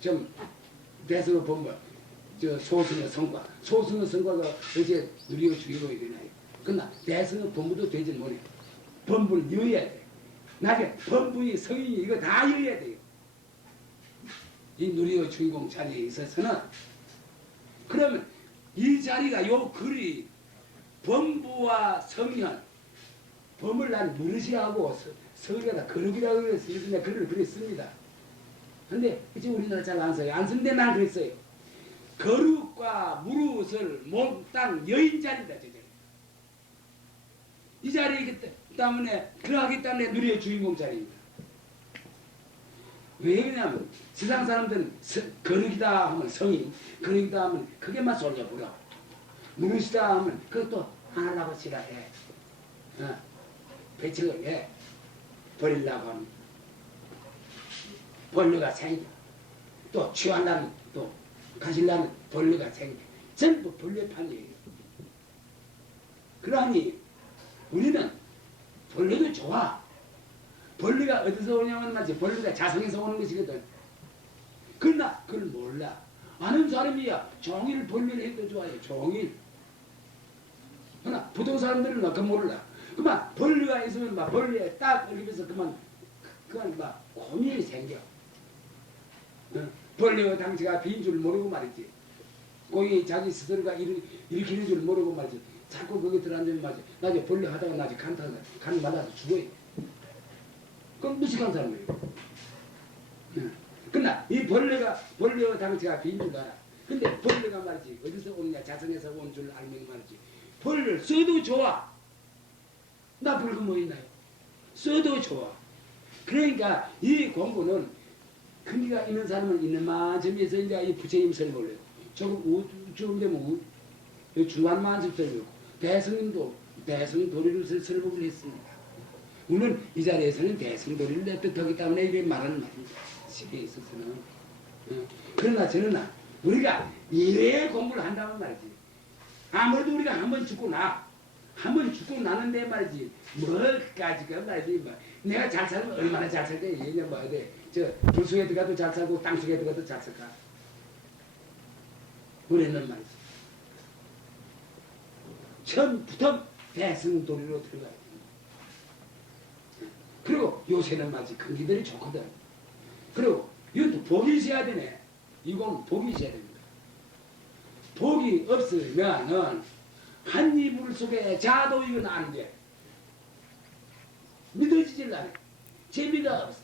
좀 대승의 본부 저 소승의 성과가 어째 누리의 주인공이 되나요? 그러나 대승의 본부도 되지 못해요. 본부를 이어야 돼. 나중에 본부의 성인이 이거 다 이어야 돼요. 이 누리의 주인공 자리에 있어서는 그러면 이 자리가 요 글이 범부와 성현 범을 난 무릇이하고 성이가 거룩이라고 그래서 이렇게 글을 그랬습니다. 근데 이제 우리나라 잘 안 써요. 안 쓰는데 난 그랬어요. 거룩과 무릇을 몽땅 여인 자리다. 저 자리. 이 자리이기 때문에 그러하기 때문에 누리의 주인공 자리입니다. 왜 그러냐면 세상 사람들은 거룩이다 하면 성인, 거룩이다 하면 그게만 쏠려버려. 무릇이다 하면 그것도 하나라고 싫어해. 배척을 해. 버리려고 하면 벌레가 생겨. 또 취하려면 또 가시려면 벌레가 생겨. 전부 벌레판이에요. 그러니 우리는 벌레도 좋아. 벌레가 어디서 오냐면 말이지 벌레가 자성에서 오는 것이거든. 그러나 그걸 몰라. 아는 사람이야 종일 벌레를 해도 좋아해. 종일. 그러나 보통 사람들은 그거 몰라. 그만 벌레가 있으면 막 벌레에 딱 걸리면서 그만 막 고민이 생겨. 벌레의 당시가 빈 줄 모르고 말이지. 고인이 자기 스스로가 일으키는 줄 모르고 말이지. 자꾸 거기 들어앉으면 말이지. 나중에 벌레 하다가 나중에 간 맞아서 죽어요. 그건 무식한 사람이에요. 그러나 이 벌레의 당시가 빈 줄 알아. 근데 벌레가 말이지 어디서 오느냐 자성에서 온 줄 알면 말이지. 벌레를 써도 좋아. 나쁠 거 뭐 있나요? 써도 좋아. 그러니까 이 공부는 근기가 있는 사람은 있는 만점에서 이제 이 부처님 설법을 해요. 조금 되면 중간만점 설법. 대승도 대승도리를 설법을 했습니다. 물론 이 자리에서는 대승도리를 냅득하기 때문에 이렇게 말하는 말입니다. 시기에 있어서는. 그러나 저는 우리가 이래의 공부를 한다면 말이지. 아무래도 우리가 한번 죽고 나는데 말이지. 뭘까지가 말이지. 내가 잘 살면 얼마나 잘 살까? 얘냐 뭐 어디 불속에 들어가도 잘 살고 땅속에 들어가도 잘 살까? 우리는 말이지. 처음부터 대승도리로 들어가야 돼. 그리고 요새는 말이지 근기들이 좋거든. 그리고 이것도 복이 있어야 되네. 이건 복이 있어야 됩니다. 복이 없으면은 한 이불 속에 자도 이건 안 돼. 믿어지질 않아. 재미가 없어.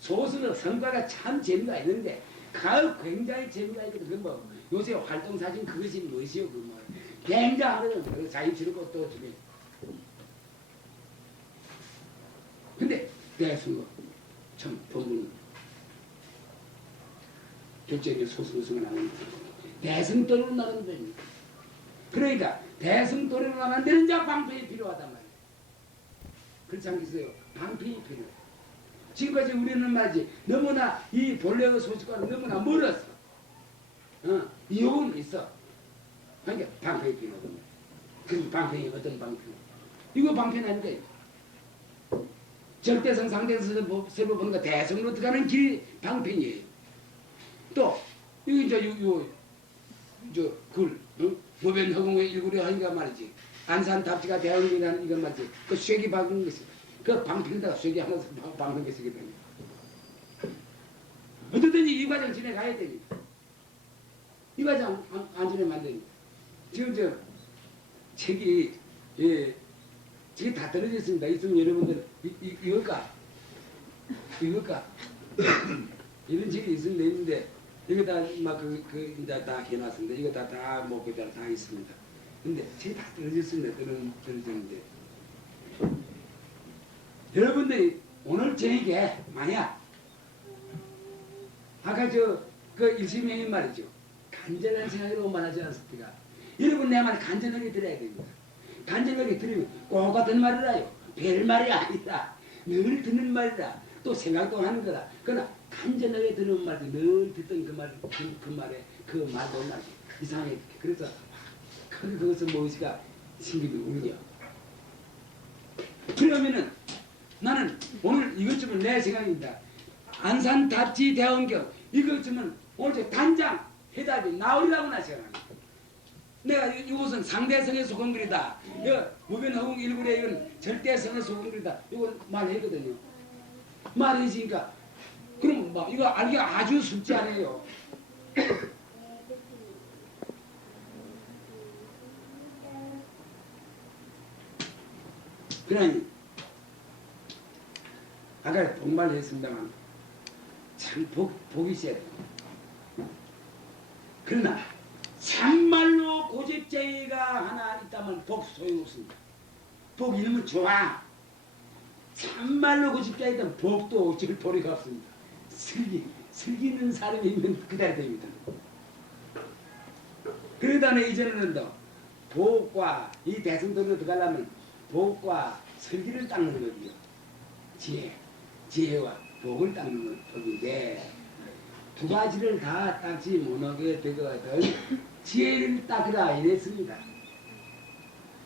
소설의 성과가 참 재미가 있는데 가을 굉장히 재미가 있거든. 그 뭐 요새 활동사진 그것이 무엇이요? 그 뭐 굉장하거든. 자유치르고 또 주변. 근데 대승거 참 본문 결정의 소승을 하는 대승도리로 나가는 겁니다. 그러니까 대승도리로 나가는 데는 이제 방편이 필요하단 말이에요. 그렇지 않겠어요? 방편이 필요해. 지금까지 우리는 말이지 너무나 이 본래의 소식과는 너무나 멀었어. 이유는 있어. 그러니까 방편이 필요하단 말이에요. 그 방편이 어떤 방편? 이거 방편 아닌데 절대성 상대성 세부 보는 거 대성으로 들어가는 길이 방편이에요. 또 이거 이제 글 보변 허공의 일구려 하니까 말이지. 안산 답지가 대원이라는 이건 말이지. 그 쇠기 박은 것이 그 방편에다가 쇠기 하나 박는 것이거든요. 어떻든지 이 과정 지내가야 됩니다. 이 과정 안 지내면 안 됩니다. 지금 책이 책이 다 떨어져 있습니다. 있으면 여러분들 이걸까? 이런 책이 있는데 이거 다 막 이제 다 해놨습니다. 이거 다 뭐 그대로 다 있습니다. 근데 책이 다 떨어졌습니다. 떨어졌는데 여러분들이 오늘 저녁에 만약 아까 그 일심이 말이죠. 간절한 생각으로 말하지 않습니까? 여러분 내 말 간절하게 들어야 됩니다. 간절하게 들으면 꼭 같은 말을 해요. 별 말이 아니다. 늘 듣는 말이다. 또 생각도 하는 거다. 그러나 간절하게 들은 말도 늘 듣던 그 말도 말이죠. 이상하게. 그래서 그것은 무엇이가 신기도 우리요. 그러면은 나는 오늘 이것쯤은 내 생각입니다. 안산 답지 대원경 이것쯤은 오늘 단장 해답이 나오리라고나 생각합니다. 내가 이곳은 상대성의 소금글이다. 이거 무변허공 일굴에 이건 절대성의 소금글이다. 이걸 말했거든요. 말해주니까 그럼 막 이거 알기가 아주 쉽지 않아요. 그러니 아까 복말을 했습니다만 참 복이 있어야 돼요. 그러나 참말로 고집쟁이가 하나 있다면 복 소용없습니다. 복 이름은 좋아. 참말로 고집쟁이든 복도 어쩔 도리가 없습니다. 슬기는 사람이 있는 그대로 됩니다. 그러다는 이전에는 더 복과 이 대승도로 들어가려면 복과 슬기를 닦는 거지요. 지혜와 복을 닦는 법인데 두 가지를 다 닦지 못하게 되거든 지혜를 닦으라 이랬습니다.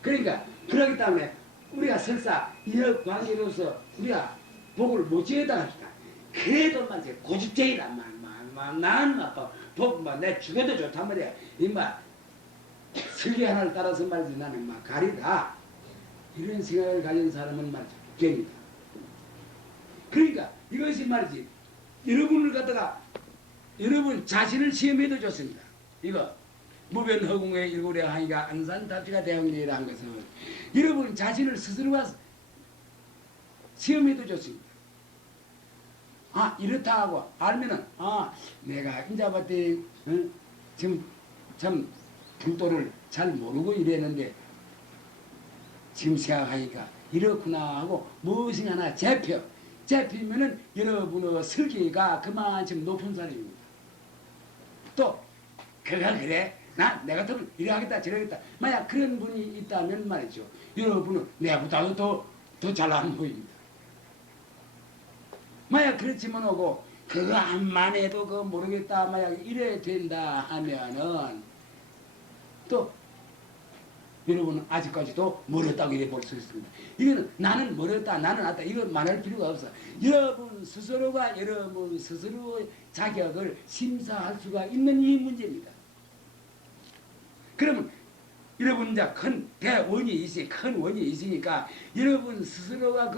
그러니까 그렇기 때문에 우리가 설사 이런 관계로서 우리가 복을 못 지어다 합시다. 그래도 막 고집쟁이다. 나는 아빠 복 내 죽어도 좋단 말이야. 이마 슬기 하나를 따라서 말이지 나는 막 가리다. 이런 생각을 가진 사람은 말이죠. 갱이다. 그러니까 이것이 말이지 여러분을 갖다가 여러분 자신을 시험해도 좋습니다. 이거 무변허공의 일골의 항의가 안산답지가 대왕리라 한 것은 여러분 자신을 스스로가 시험해도 좋습니다. 아 이렇다 하고 알면은 아 내가 인자밭에 지금 참 불도를 잘 모르고 이랬는데 지금 생각하니까 이렇구나 하고 무엇이 하나 잡히면은 여러분의 슬기가 그만큼 높은 사람입니다. 또 그가 그래 나 같으면 이래 하겠다 저래 하겠다 만약 그런 분이 있다면 말이죠. 여러분은 내보다도 더 잘나는 분입니다. 만약 그렇지만 오고 그거 암만 해도 그거 모르겠다 만약 이래 된다 하면은 또 여러분은 아직까지도 멀었다고 이래 볼 수 있습니다. 이거는 나는 멀었다 나는 왔다 이거 말할 필요가 없어. 여러분 스스로가 여러분 스스로의 자격을 심사할 수가 있는 이 문제입니다. 그러면 여러분 이제 큰 원이 있으니까 여러분 스스로가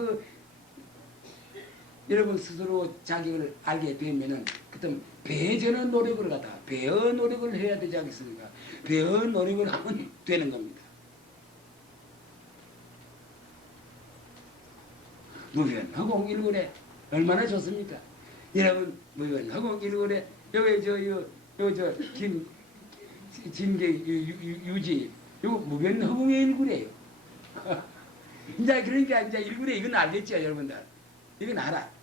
여러분 스스로 자격을 알게 되면은 그때 배전의 노력을 갖다 배어 노력을 해야 되지 않겠습니까? 배어 노력을 하면 되는 겁니다. 무변허공 일굴에 얼마나 좋습니까? 여러분 무변허공 일굴에 여기 진계 유지 이거 무변허공의 일굴이에요. 이제 그러니까 이제 일굴에 이건 알겠죠 여러분들. 이건 알아.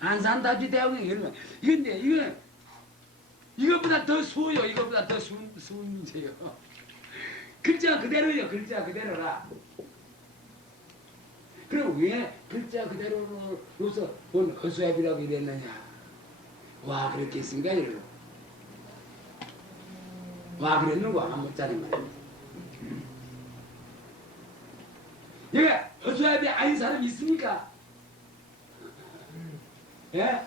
안산답지 대학원 이러면 이건데 이것보다 더 수어요. 이것보다 더 수은 문제요. 글자 그대로요. 글자 그대로라. 그럼 왜 글자 그대로로서 본 허수아비라고 이랬느냐? 와 그랬겠습니까 여러분? 와 그랬는고 한 문자리 말이야. 여기 허수아비 아닌 사람 있습니까? 예?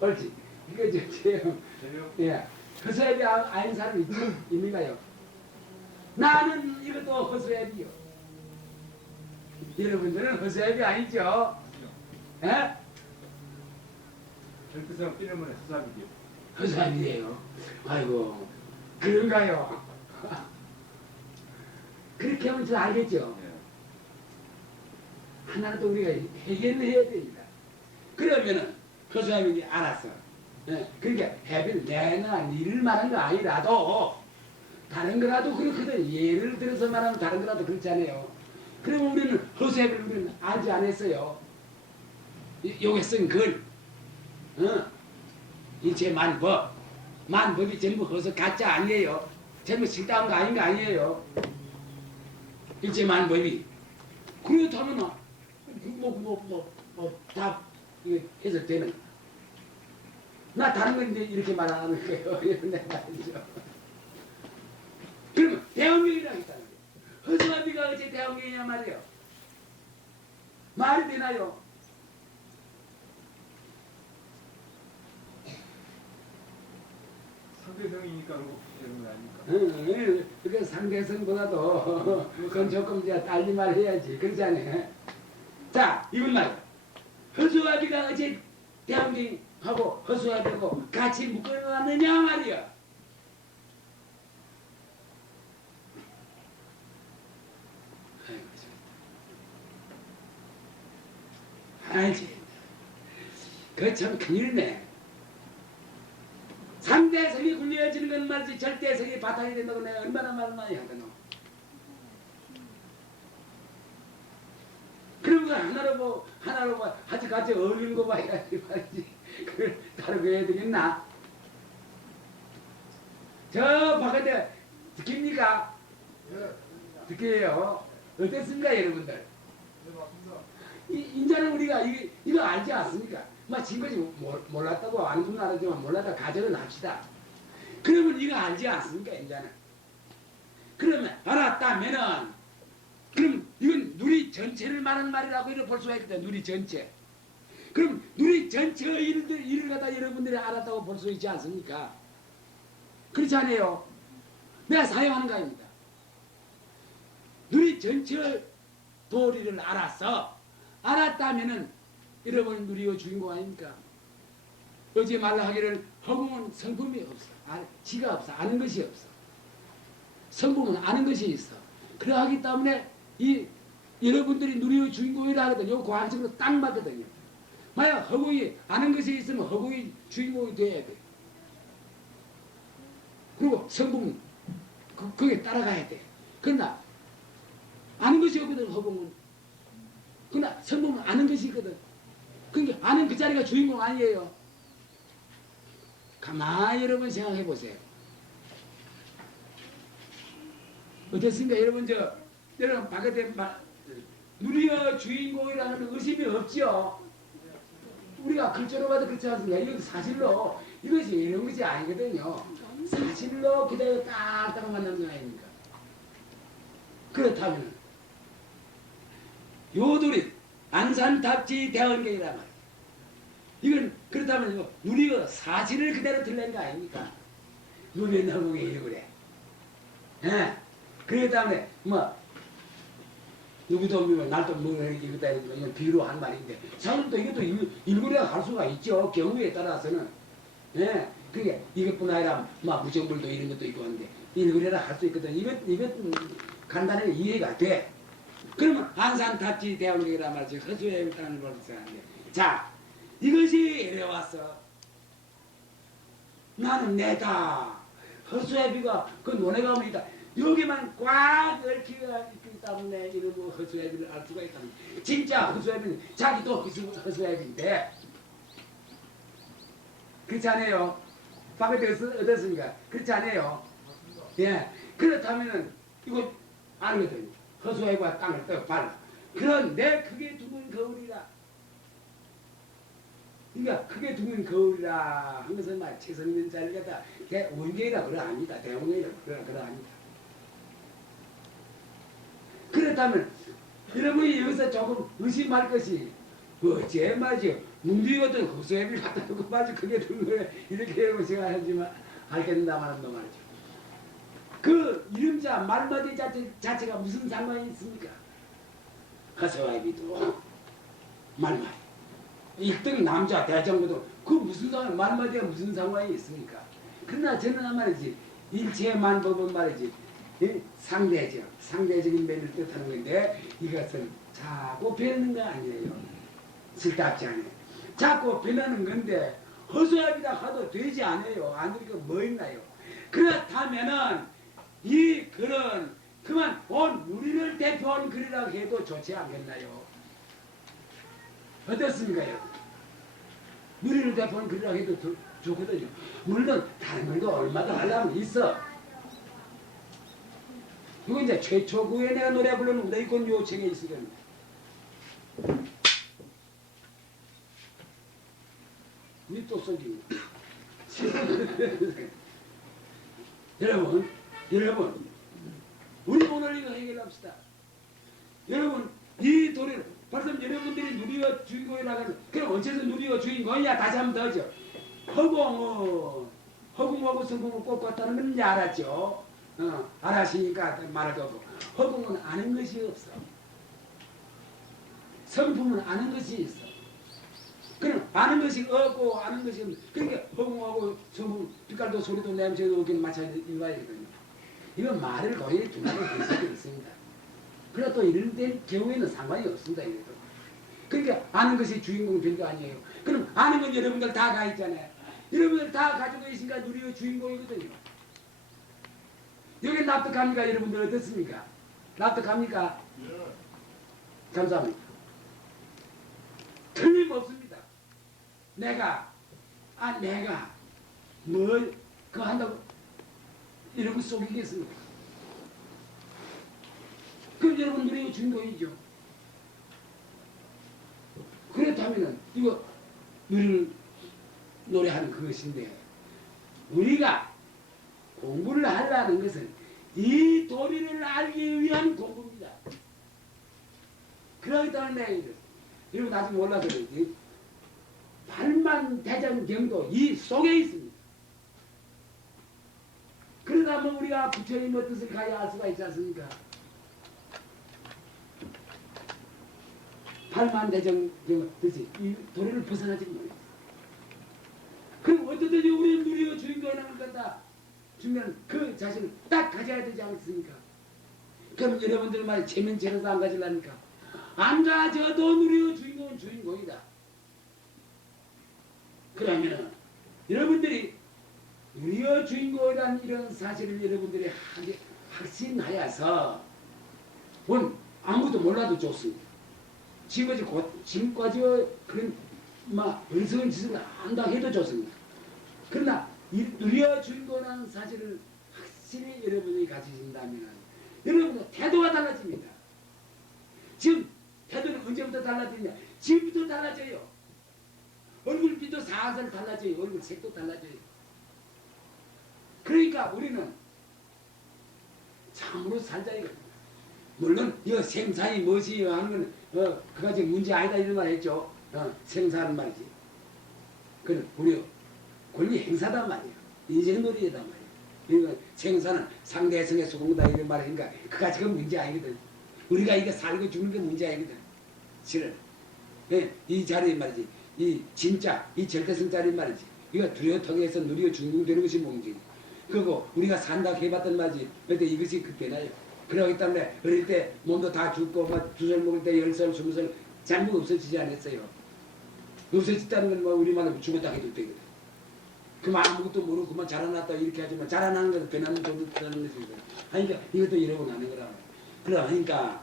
옳지. 이거 예. 허수아비 아닌 사람 있는가요? 나는 이것도 허수아비요. 여러분들은 허수아비 아니죠? 예? 그 사람 이름은 허수아비요. 허수아비예요. 아이고, 그런가요? 그렇게 하면 저 알겠죠? 하나라도 우리가 해결을 해야 됩니다. 그러면은 허수아비인지 알았어. 예? 그러니까 해비를 내나 니를 말한 거 아니라도 다른 거라도 그렇거든. 예를 들어서 말하면 다른 거라도 그렇지 않아요. 그러면 우리는 허수아비를 우리는 알지 않았어요. 여기 쓴 글, 일체 만법. 만법이 전부 허서 가짜 아니에요. 전부 실다한 거 아닌 거 아니에요. 일체 만법이. 그렇다면 다 해서 되는. 나 다른 건 이제 이렇게 말하는 거예요. 이런 말이죠. 그러면 대원경이라고 했다는 거예요. 허수아비가 어째 대원경이냐 말이에요. 말이 되나요? 상대성이니까 그런 거 되는 거 아닙니까? 그 상대성보다도 그건 조금 이제 달리 말해야지. 그렇지 않아요? 자, 이건 말이야. 허수아비가 어째 대원경하고 허수아비하고 같이 묶어놨느냐 말이야. 아이지, 그 참 큰일이네. 상대성이 굴려지는 건 말이지 절대성이 바탕이 된다고 내가 얼마나 말 많이 하거든. 그런 거 하나로 같이 어울리는 거 봐야지 말이지. 그걸 다르게 해야 되겠나? 저 바깥에 듣깁니까? 듣게요. 어땠습니까 여러분들? 네, 맞습니다. 인자는 우리가 이거 알지 않습니까? 막 지금까지 몰랐다고 아는 분은 알았지만 몰랐다 가정은 합시다. 그러면 이거 알지 않습니까? 인자는. 그러면 알았다면은 그럼 이건 누리 전체를 말하는 말이라고 이렇게 볼 수가 있겠다. 누리 전체. 그럼 누리 전체의 일을 갖다 여러분들이 알았다고 볼 수 있지 않습니까? 그렇지 않아요? 내가 사용하는 거 아닙니다. 누리 전체의 도리를 알았다면은 여러분 누리의 주인공 아닙니까? 어제 말라 하기를 허공은 성품이 없어. 지가 없어. 아는 것이 없어. 성품은 아는 것이 있어. 그러하기 때문에 이 여러분들이 누리의 주인공이라 하거든요. 요 과학적으로 딱 맞거든요. 만약 허공이 아는 것이 있으면 허공이 주인공이 돼야 돼. 그리고 성품은 거기에 따라가야 돼. 그러나 아는 것이 없거든 허공은. 그러나 성품은 아는 것이 있거든. 그러니까 아는 그 자리가 주인공 아니에요. 가만히 여러분 생각해 보세요. 어떻습니까? 여러분 여러분 바깥에 누리의 주인공이라는 의심이 없죠. 우리가 글자로 봐도 그렇지 않습니까? 이건 사실로 이것이 이런 것이 아니거든요. 사실로 그대로 딱딱 만난 거 아닙니까? 그렇다면 요돌이 안산탑지 대원경이란 말이에요. 이건 그렇다면 누리의 사실을 그대로 들는 거 아닙니까? 누리의 너무게 이러고 그래. 예. 그렇기 때문에 누구도 날도 이거다 이런 비유로 한 말인데 사실도 이것도 일거리가 갈 수가 있죠. 경우에 따라서는. 예. 그게 이것뿐 아니라 무정불도 이런 것도 있고 하는데 일거리라 할 수 있거든. 이것 간단하게 이해가 돼. 그러면 안산탑지 대원경이란 말이지. 허수아비 땅을 벌었었는데 자 이것이 이래왔어. 나는 내다. 허수아비가 그 논에 가면 있다. 여기만 꽉 얽히가 있기 때문에 이러고 허수아비를 알 수가 있다. 진짜 허수아비는 자기도 허수아비인데 그렇지 않아요? 바깥에 어떻습니까? 그렇지 않아요? 예. 그렇다면은 이거 알거든요. 허수아비와 땅을 떠 발라. 그런데 크게 두면 거울이라. 그러니까 크게 두면 거울이라 한 것은 최선 있는 자리를 갖다 원경이라 그러합니다. 대원경이라 그러합니다. 그렇다면 여러분이 여기서 조금 의심할 것이 어째 말이죠. 문비거든 허수아비를 갖다 놓고 말이죠. 크게 두는 거에 이렇게 생각하지만 알겠는다만 말이죠. 그 이름자 말마디 자체가 무슨 상관이 있습니까? 허수아비도 말마디 1등 남자 대장부도 그 무슨 상관 말마디가 무슨 상관이 있습니까? 그러나 저는 한 말이지 일체만법은 말이지 상대적인 면을 뜻하는 건데 이것은 자꾸 변하는 거 아니에요. 쓸데없지 않아요. 자꾸 변하는 건데 허수아비라 하도 되지 않아요. 안 되니까 뭐 있나요? 그렇다면은 이 글은 그만 온 우리를 대표한 글이라고 해도 좋지 않겠나요? 어떻습니까? 누리를 대포는 그리라고 해도 좋거든요. 물론 다른 걸도 얼마든 하려면 있어. 이거 이제 최초 그에 내가 노래 부르는 너희권 요청에 있으거든요. 우리 또 쏘기. 여러분, 우리 오늘 이거 해결합시다. 여러분, 이 도리를, 벌써 여러분들이 누리와 주인공에 나가서, 그럼 어째서 누리와 주인공이냐? 다시 한 번 더 하죠. 허공하고 성공을 꼭 같다는 건 이제 알았죠. 알았으니까 말할 거 없고. 허공은 아는 것이 없어. 성품은 아는 것이 있어. 그럼 아는 것이 없고 아는 것이 없는, 그러니까 허공하고 성품, 빛깔도 소리도 냄새도 없기는 마찬가지거든요. 이건 말을 거의 두 가지 해석이 있습니다. 그러나 또 이런 때 경우에는 상관이 없습니다. 이래도. 그러니까 아는 것이 주인공 된 거 아니에요. 그럼 아는 건 여러분들 다 가 있잖아요. 여러분들 다 가지고 계신가 누리의 주인공이거든요. 여기 납득합니까? 여러분들 어떻습니까? 납득합니까? 감사합니다. 틀림없습니다. 내가 뭘 그거 한다고 이러고 속이겠습니까? 그럼 여러분 누리의 주인공이죠. 그렇다면은 이거 누리를 노래하는 그것인데, 우리가 공부를 하려는 것은 이 도리를 알기 위한 공부입니다. 그렇기 때문에 여러분 아직 몰라서 그렇지, 팔만대장경도 이 속에 있습니다. 그러다 보면 우리가 부처님의 뜻을 가야 알 수가 있지 않습니까? 팔만대장경 뜻이 이 도리를 벗어나지 못해요. 그럼 어떻든지 우리 누리의 주인공이 나올 거다 주면 그 자신을 딱 가져야 되지 않습니까? 그럼 여러분들 말이 체면체로도 안 가지려니까 안 가져도 누리의 주인공은 주인공이다. 그러면 여러분들이 누리의 주인공이라는 이런 사실을 여러분들이 확신하여서 아무것도 몰라도 좋습니다. 지금까지 그런 어리석은 짓을 한다 해도 좋습니다. 그러나 이 누리의 주인공이라는 사실을 확실히 여러분이 가지신다면 여러분의 태도가 달라집니다. 지금 태도는 언제부터 달라지냐? 지금부터 달라져요. 얼굴빛도 살살 달라져요. 얼굴 색도 달라져요. 그러니까 우리는 참으로 살자 이거예요. 물론 이 생사이 무엇이 하는 건 그가지 문제 아니다 이런 말 했죠. 생사는 말이지. 그건 우리 권리 행사단 말이야. 인생놀이단 말이야. 그러니까 생사는 상대성의 수공다 이런 말이니까 그가지가 문제 아니거든. 우리가 이게 살고 죽는 게 문제 아니거든. 실은 이 자리 말이지. 이 진짜 이 절대성 자리 말이지. 이거 두려통해서 누리어 주인공 되는 것이 문제지. 그리고 우리가 산다고 해봤단 말이지. 근데 이것이 그때나요. 그러기 때문에 어릴 때 몸도 다 죽고 두 살 먹을 때 10살 20살 전부 없어지지 않았어요. 없어졌다는 건 우리만 죽었다 해도 되거든. 그만 아무것도 모르고 그만 자라났다 이렇게 하지만 자라나는 것은 변하는 정도 되는 것이거든. 그러니까 이것도 이러고 나는 거라. 그러니까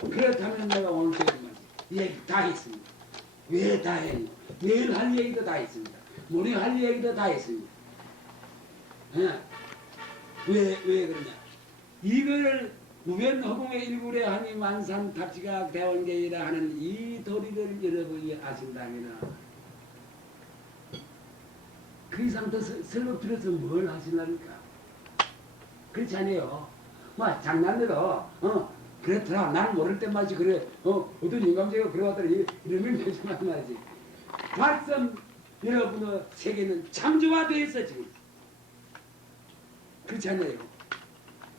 그렇다면 내가 오늘 얘기 다 했습니다. 왜 다 했노? 내일 할 얘기도 다 했습니다. 모레 할 얘기도 다 했습니다. 왜 그러냐? 이거를 무변허공의 일굴에 하니 만산 답지가 대원계이라 하는 이 도리를 여러분이 아신다면 그 이상 더 설명 들어서 뭘 하시려니까? 그렇지 않아요. 장난으로 그렇더라. 나는 모를 때 말이지. 그래 어떤 영감제가 그래왔더라 이러면 되지만 말이지. 말씀 여러분의 세계는 창조화되어 있어 지금. 그렇지 않아요.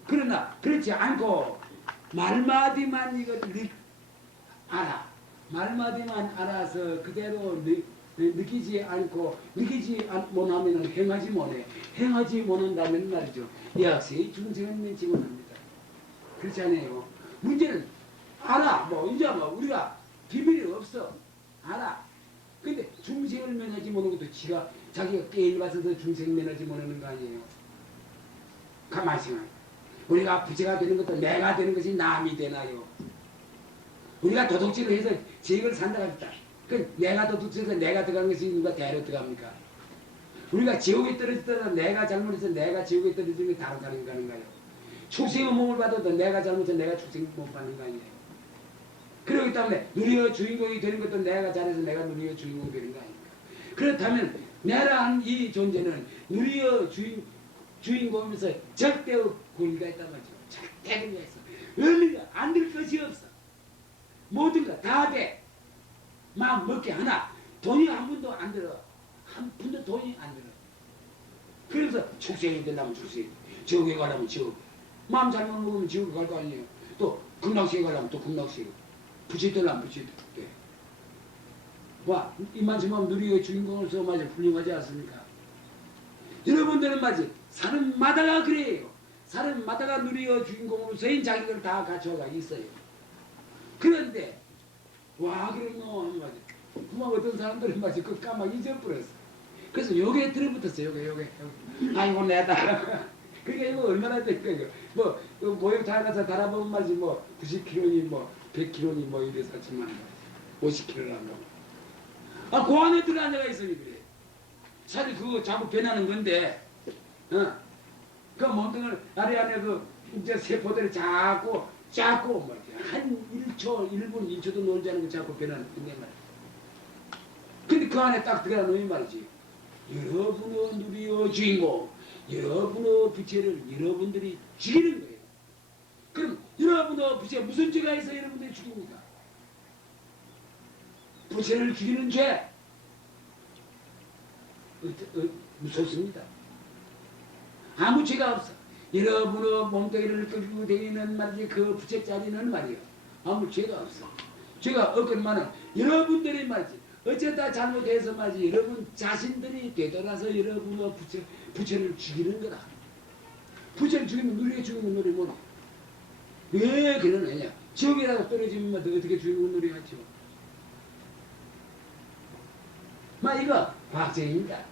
그러나 그렇지 않고 말마디만 이걸 알아. 말마디만 알아서 그대로 느끼지 않고 느끼지 못하면 행하지 못해. 행하지 못한다면 말이죠. 역시 중생은 면치곤 합니다. 그렇지 않아요. 문제는 알아. 이제 우리가 비밀이 없어. 알아. 근데 중생을 면하지 못하는 것도 자기가 깨일 받아서 중생 면하지 못하는 거 아니에요. 가만히 생각해. 우리가 부채가 되는 것도 내가 되는 것이 남이 되나요? 우리가 도둑질을 해서 제익을 산다고 합니다. 그 내가 도둑질해서 내가 들어가는 것이 누가 대로 들어갑니까? 우리가 지옥에 떨어졌더라 내가 잘못해서 내가 지옥에 떨어지는 게 다른 사람이 가는 거예요. 축생의 몸을 받아도 내가 잘못해서 내가 축생의 몸을 받는 거 아니에요. 그렇기 때문에 누리의 주인공이 되는 것도 내가 잘해서 내가 누리의 주인공이 되는 거 아닙니까? 그렇다면 내라는 이 존재는 누리의 주인공이면서 절대 권리가 있단 말이죠. 절대 권리가 있어. 의미가 안 될 것이 없어. 모든 거 다 돼. 마음 먹게 하나 돈이 한 푼도 안 들어. 한 푼도 돈이 안 들어. 그래서 축생이 된다면 축생, 지옥에 가려면 지옥. 마음 잘못 먹으면 지옥에 갈 거 아니에요. 또 극락시에 가려면 또 극락시에. 부치들라면 부치들. 돼. 와, 이만큼만 누리의 주인공으로서 마치 훌륭하지 않습니까? 여러분들은 마치 사람마다가 그래요. 사람마다가 누리의 주인공으로서인 자기들 다 갖춰가 있어요. 그런데 와 그러면 마치 그만 어떤 사람들은 마치 그 까막 잊어버렸어. 그래서 요게 들어붙었어요. 요게. 아이고 내다. 그게 이거 얼마나 될까 이거. 뭐 모욕 다 나서 달아보면 말이지 뭐 90kg니 뭐 100kg니 뭐 이래서 하지만 50kg란 거. 아, 그 안에 들어앉아가 있으니 그래. 사실 그거 자꾸 변하는 건데, 그 몸뚱을 아래 안에 그 이제 세포들이 자꾸 말이야. 한 1초, 1분, 2초도 놀지 않은 거 자꾸 변하는 건데 말이야. 근데 그 안에 딱 들어가는 놈이 말이지. 여러분의 누리의 주인공, 여러분의 부채를 여러분들이 죽이는 거예요. 그럼 여러분의 부채 무슨 죄가 있어 여러분들이 죽입니까? 부채를 죽이는 죄 무섭습니다. 아무 죄가 없어. 여러분의 몸뚱이를 끌고 다니는 말이지 그 부채짜리는 말이야 아무 죄가 없어. 죄가 없건만은 여러분들이 말이지 어쩌다 잘못해서 말이지 여러분 자신들이 되돌아서 여러분의 부채를 죽이는 거다. 부채를 죽이면 누리에 죽이는 노래 뭐냐? 왜 그러느냐? 지옥이라도 떨어지면 어떻게 죽이는 노래 하죠? 이거 과학적입니다.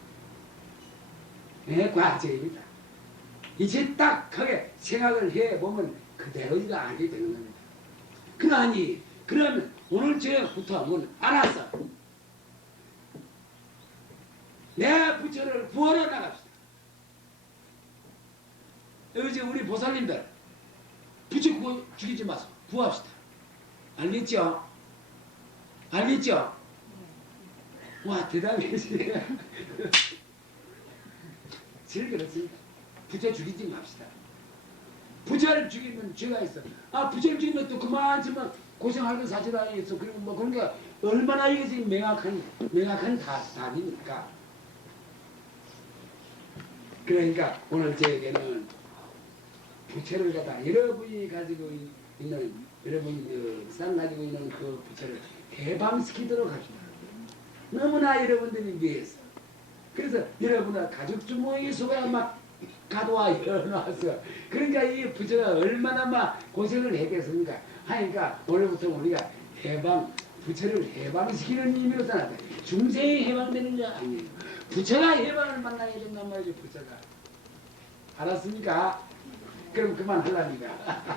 네, 과학적입니다. 이제 딱하게 생각을 해보면 그대로 이거 알게 되는 겁니다. 그러면 오늘 저부터 알았어. 내 부처를 구하러 나갑시다. 여기 우리 보살님들 부처 죽이지 마소. 구합시다. 알겠죠? 알겠죠? 와 대단하시네. 제일 그렇습니다. 부처 죽이지 맙시다. 부처를 죽이면 죄가 있어. 아 부처를 죽이면 또 그만치만 고생할 건 사실 아니겠어. 그리고 뭐 그런 게 얼마나 이것이 명확한 답입니까? 그러니까 오늘 저에게는 부처를 갖다 여러분이 가지고 있는 여러분이 가지고 있는 그 부처를 해방시키도록 합시다. 너무나 여러분들이 위해서. 그래서 여러분의 가족 주머니 속에 막 가둬와 열어놔서 그러니까 이 부처가 얼마나 막 고생을 했겠습니까? 하니까 오늘부터 우리가 부처를 해방시키는 의미로서 나타나. 중생이 해방되는 게 아니에요. 부처가 해방을 만나야 된단 말이죠. 부처가. 알았습니까? 그럼 그만하랍니다.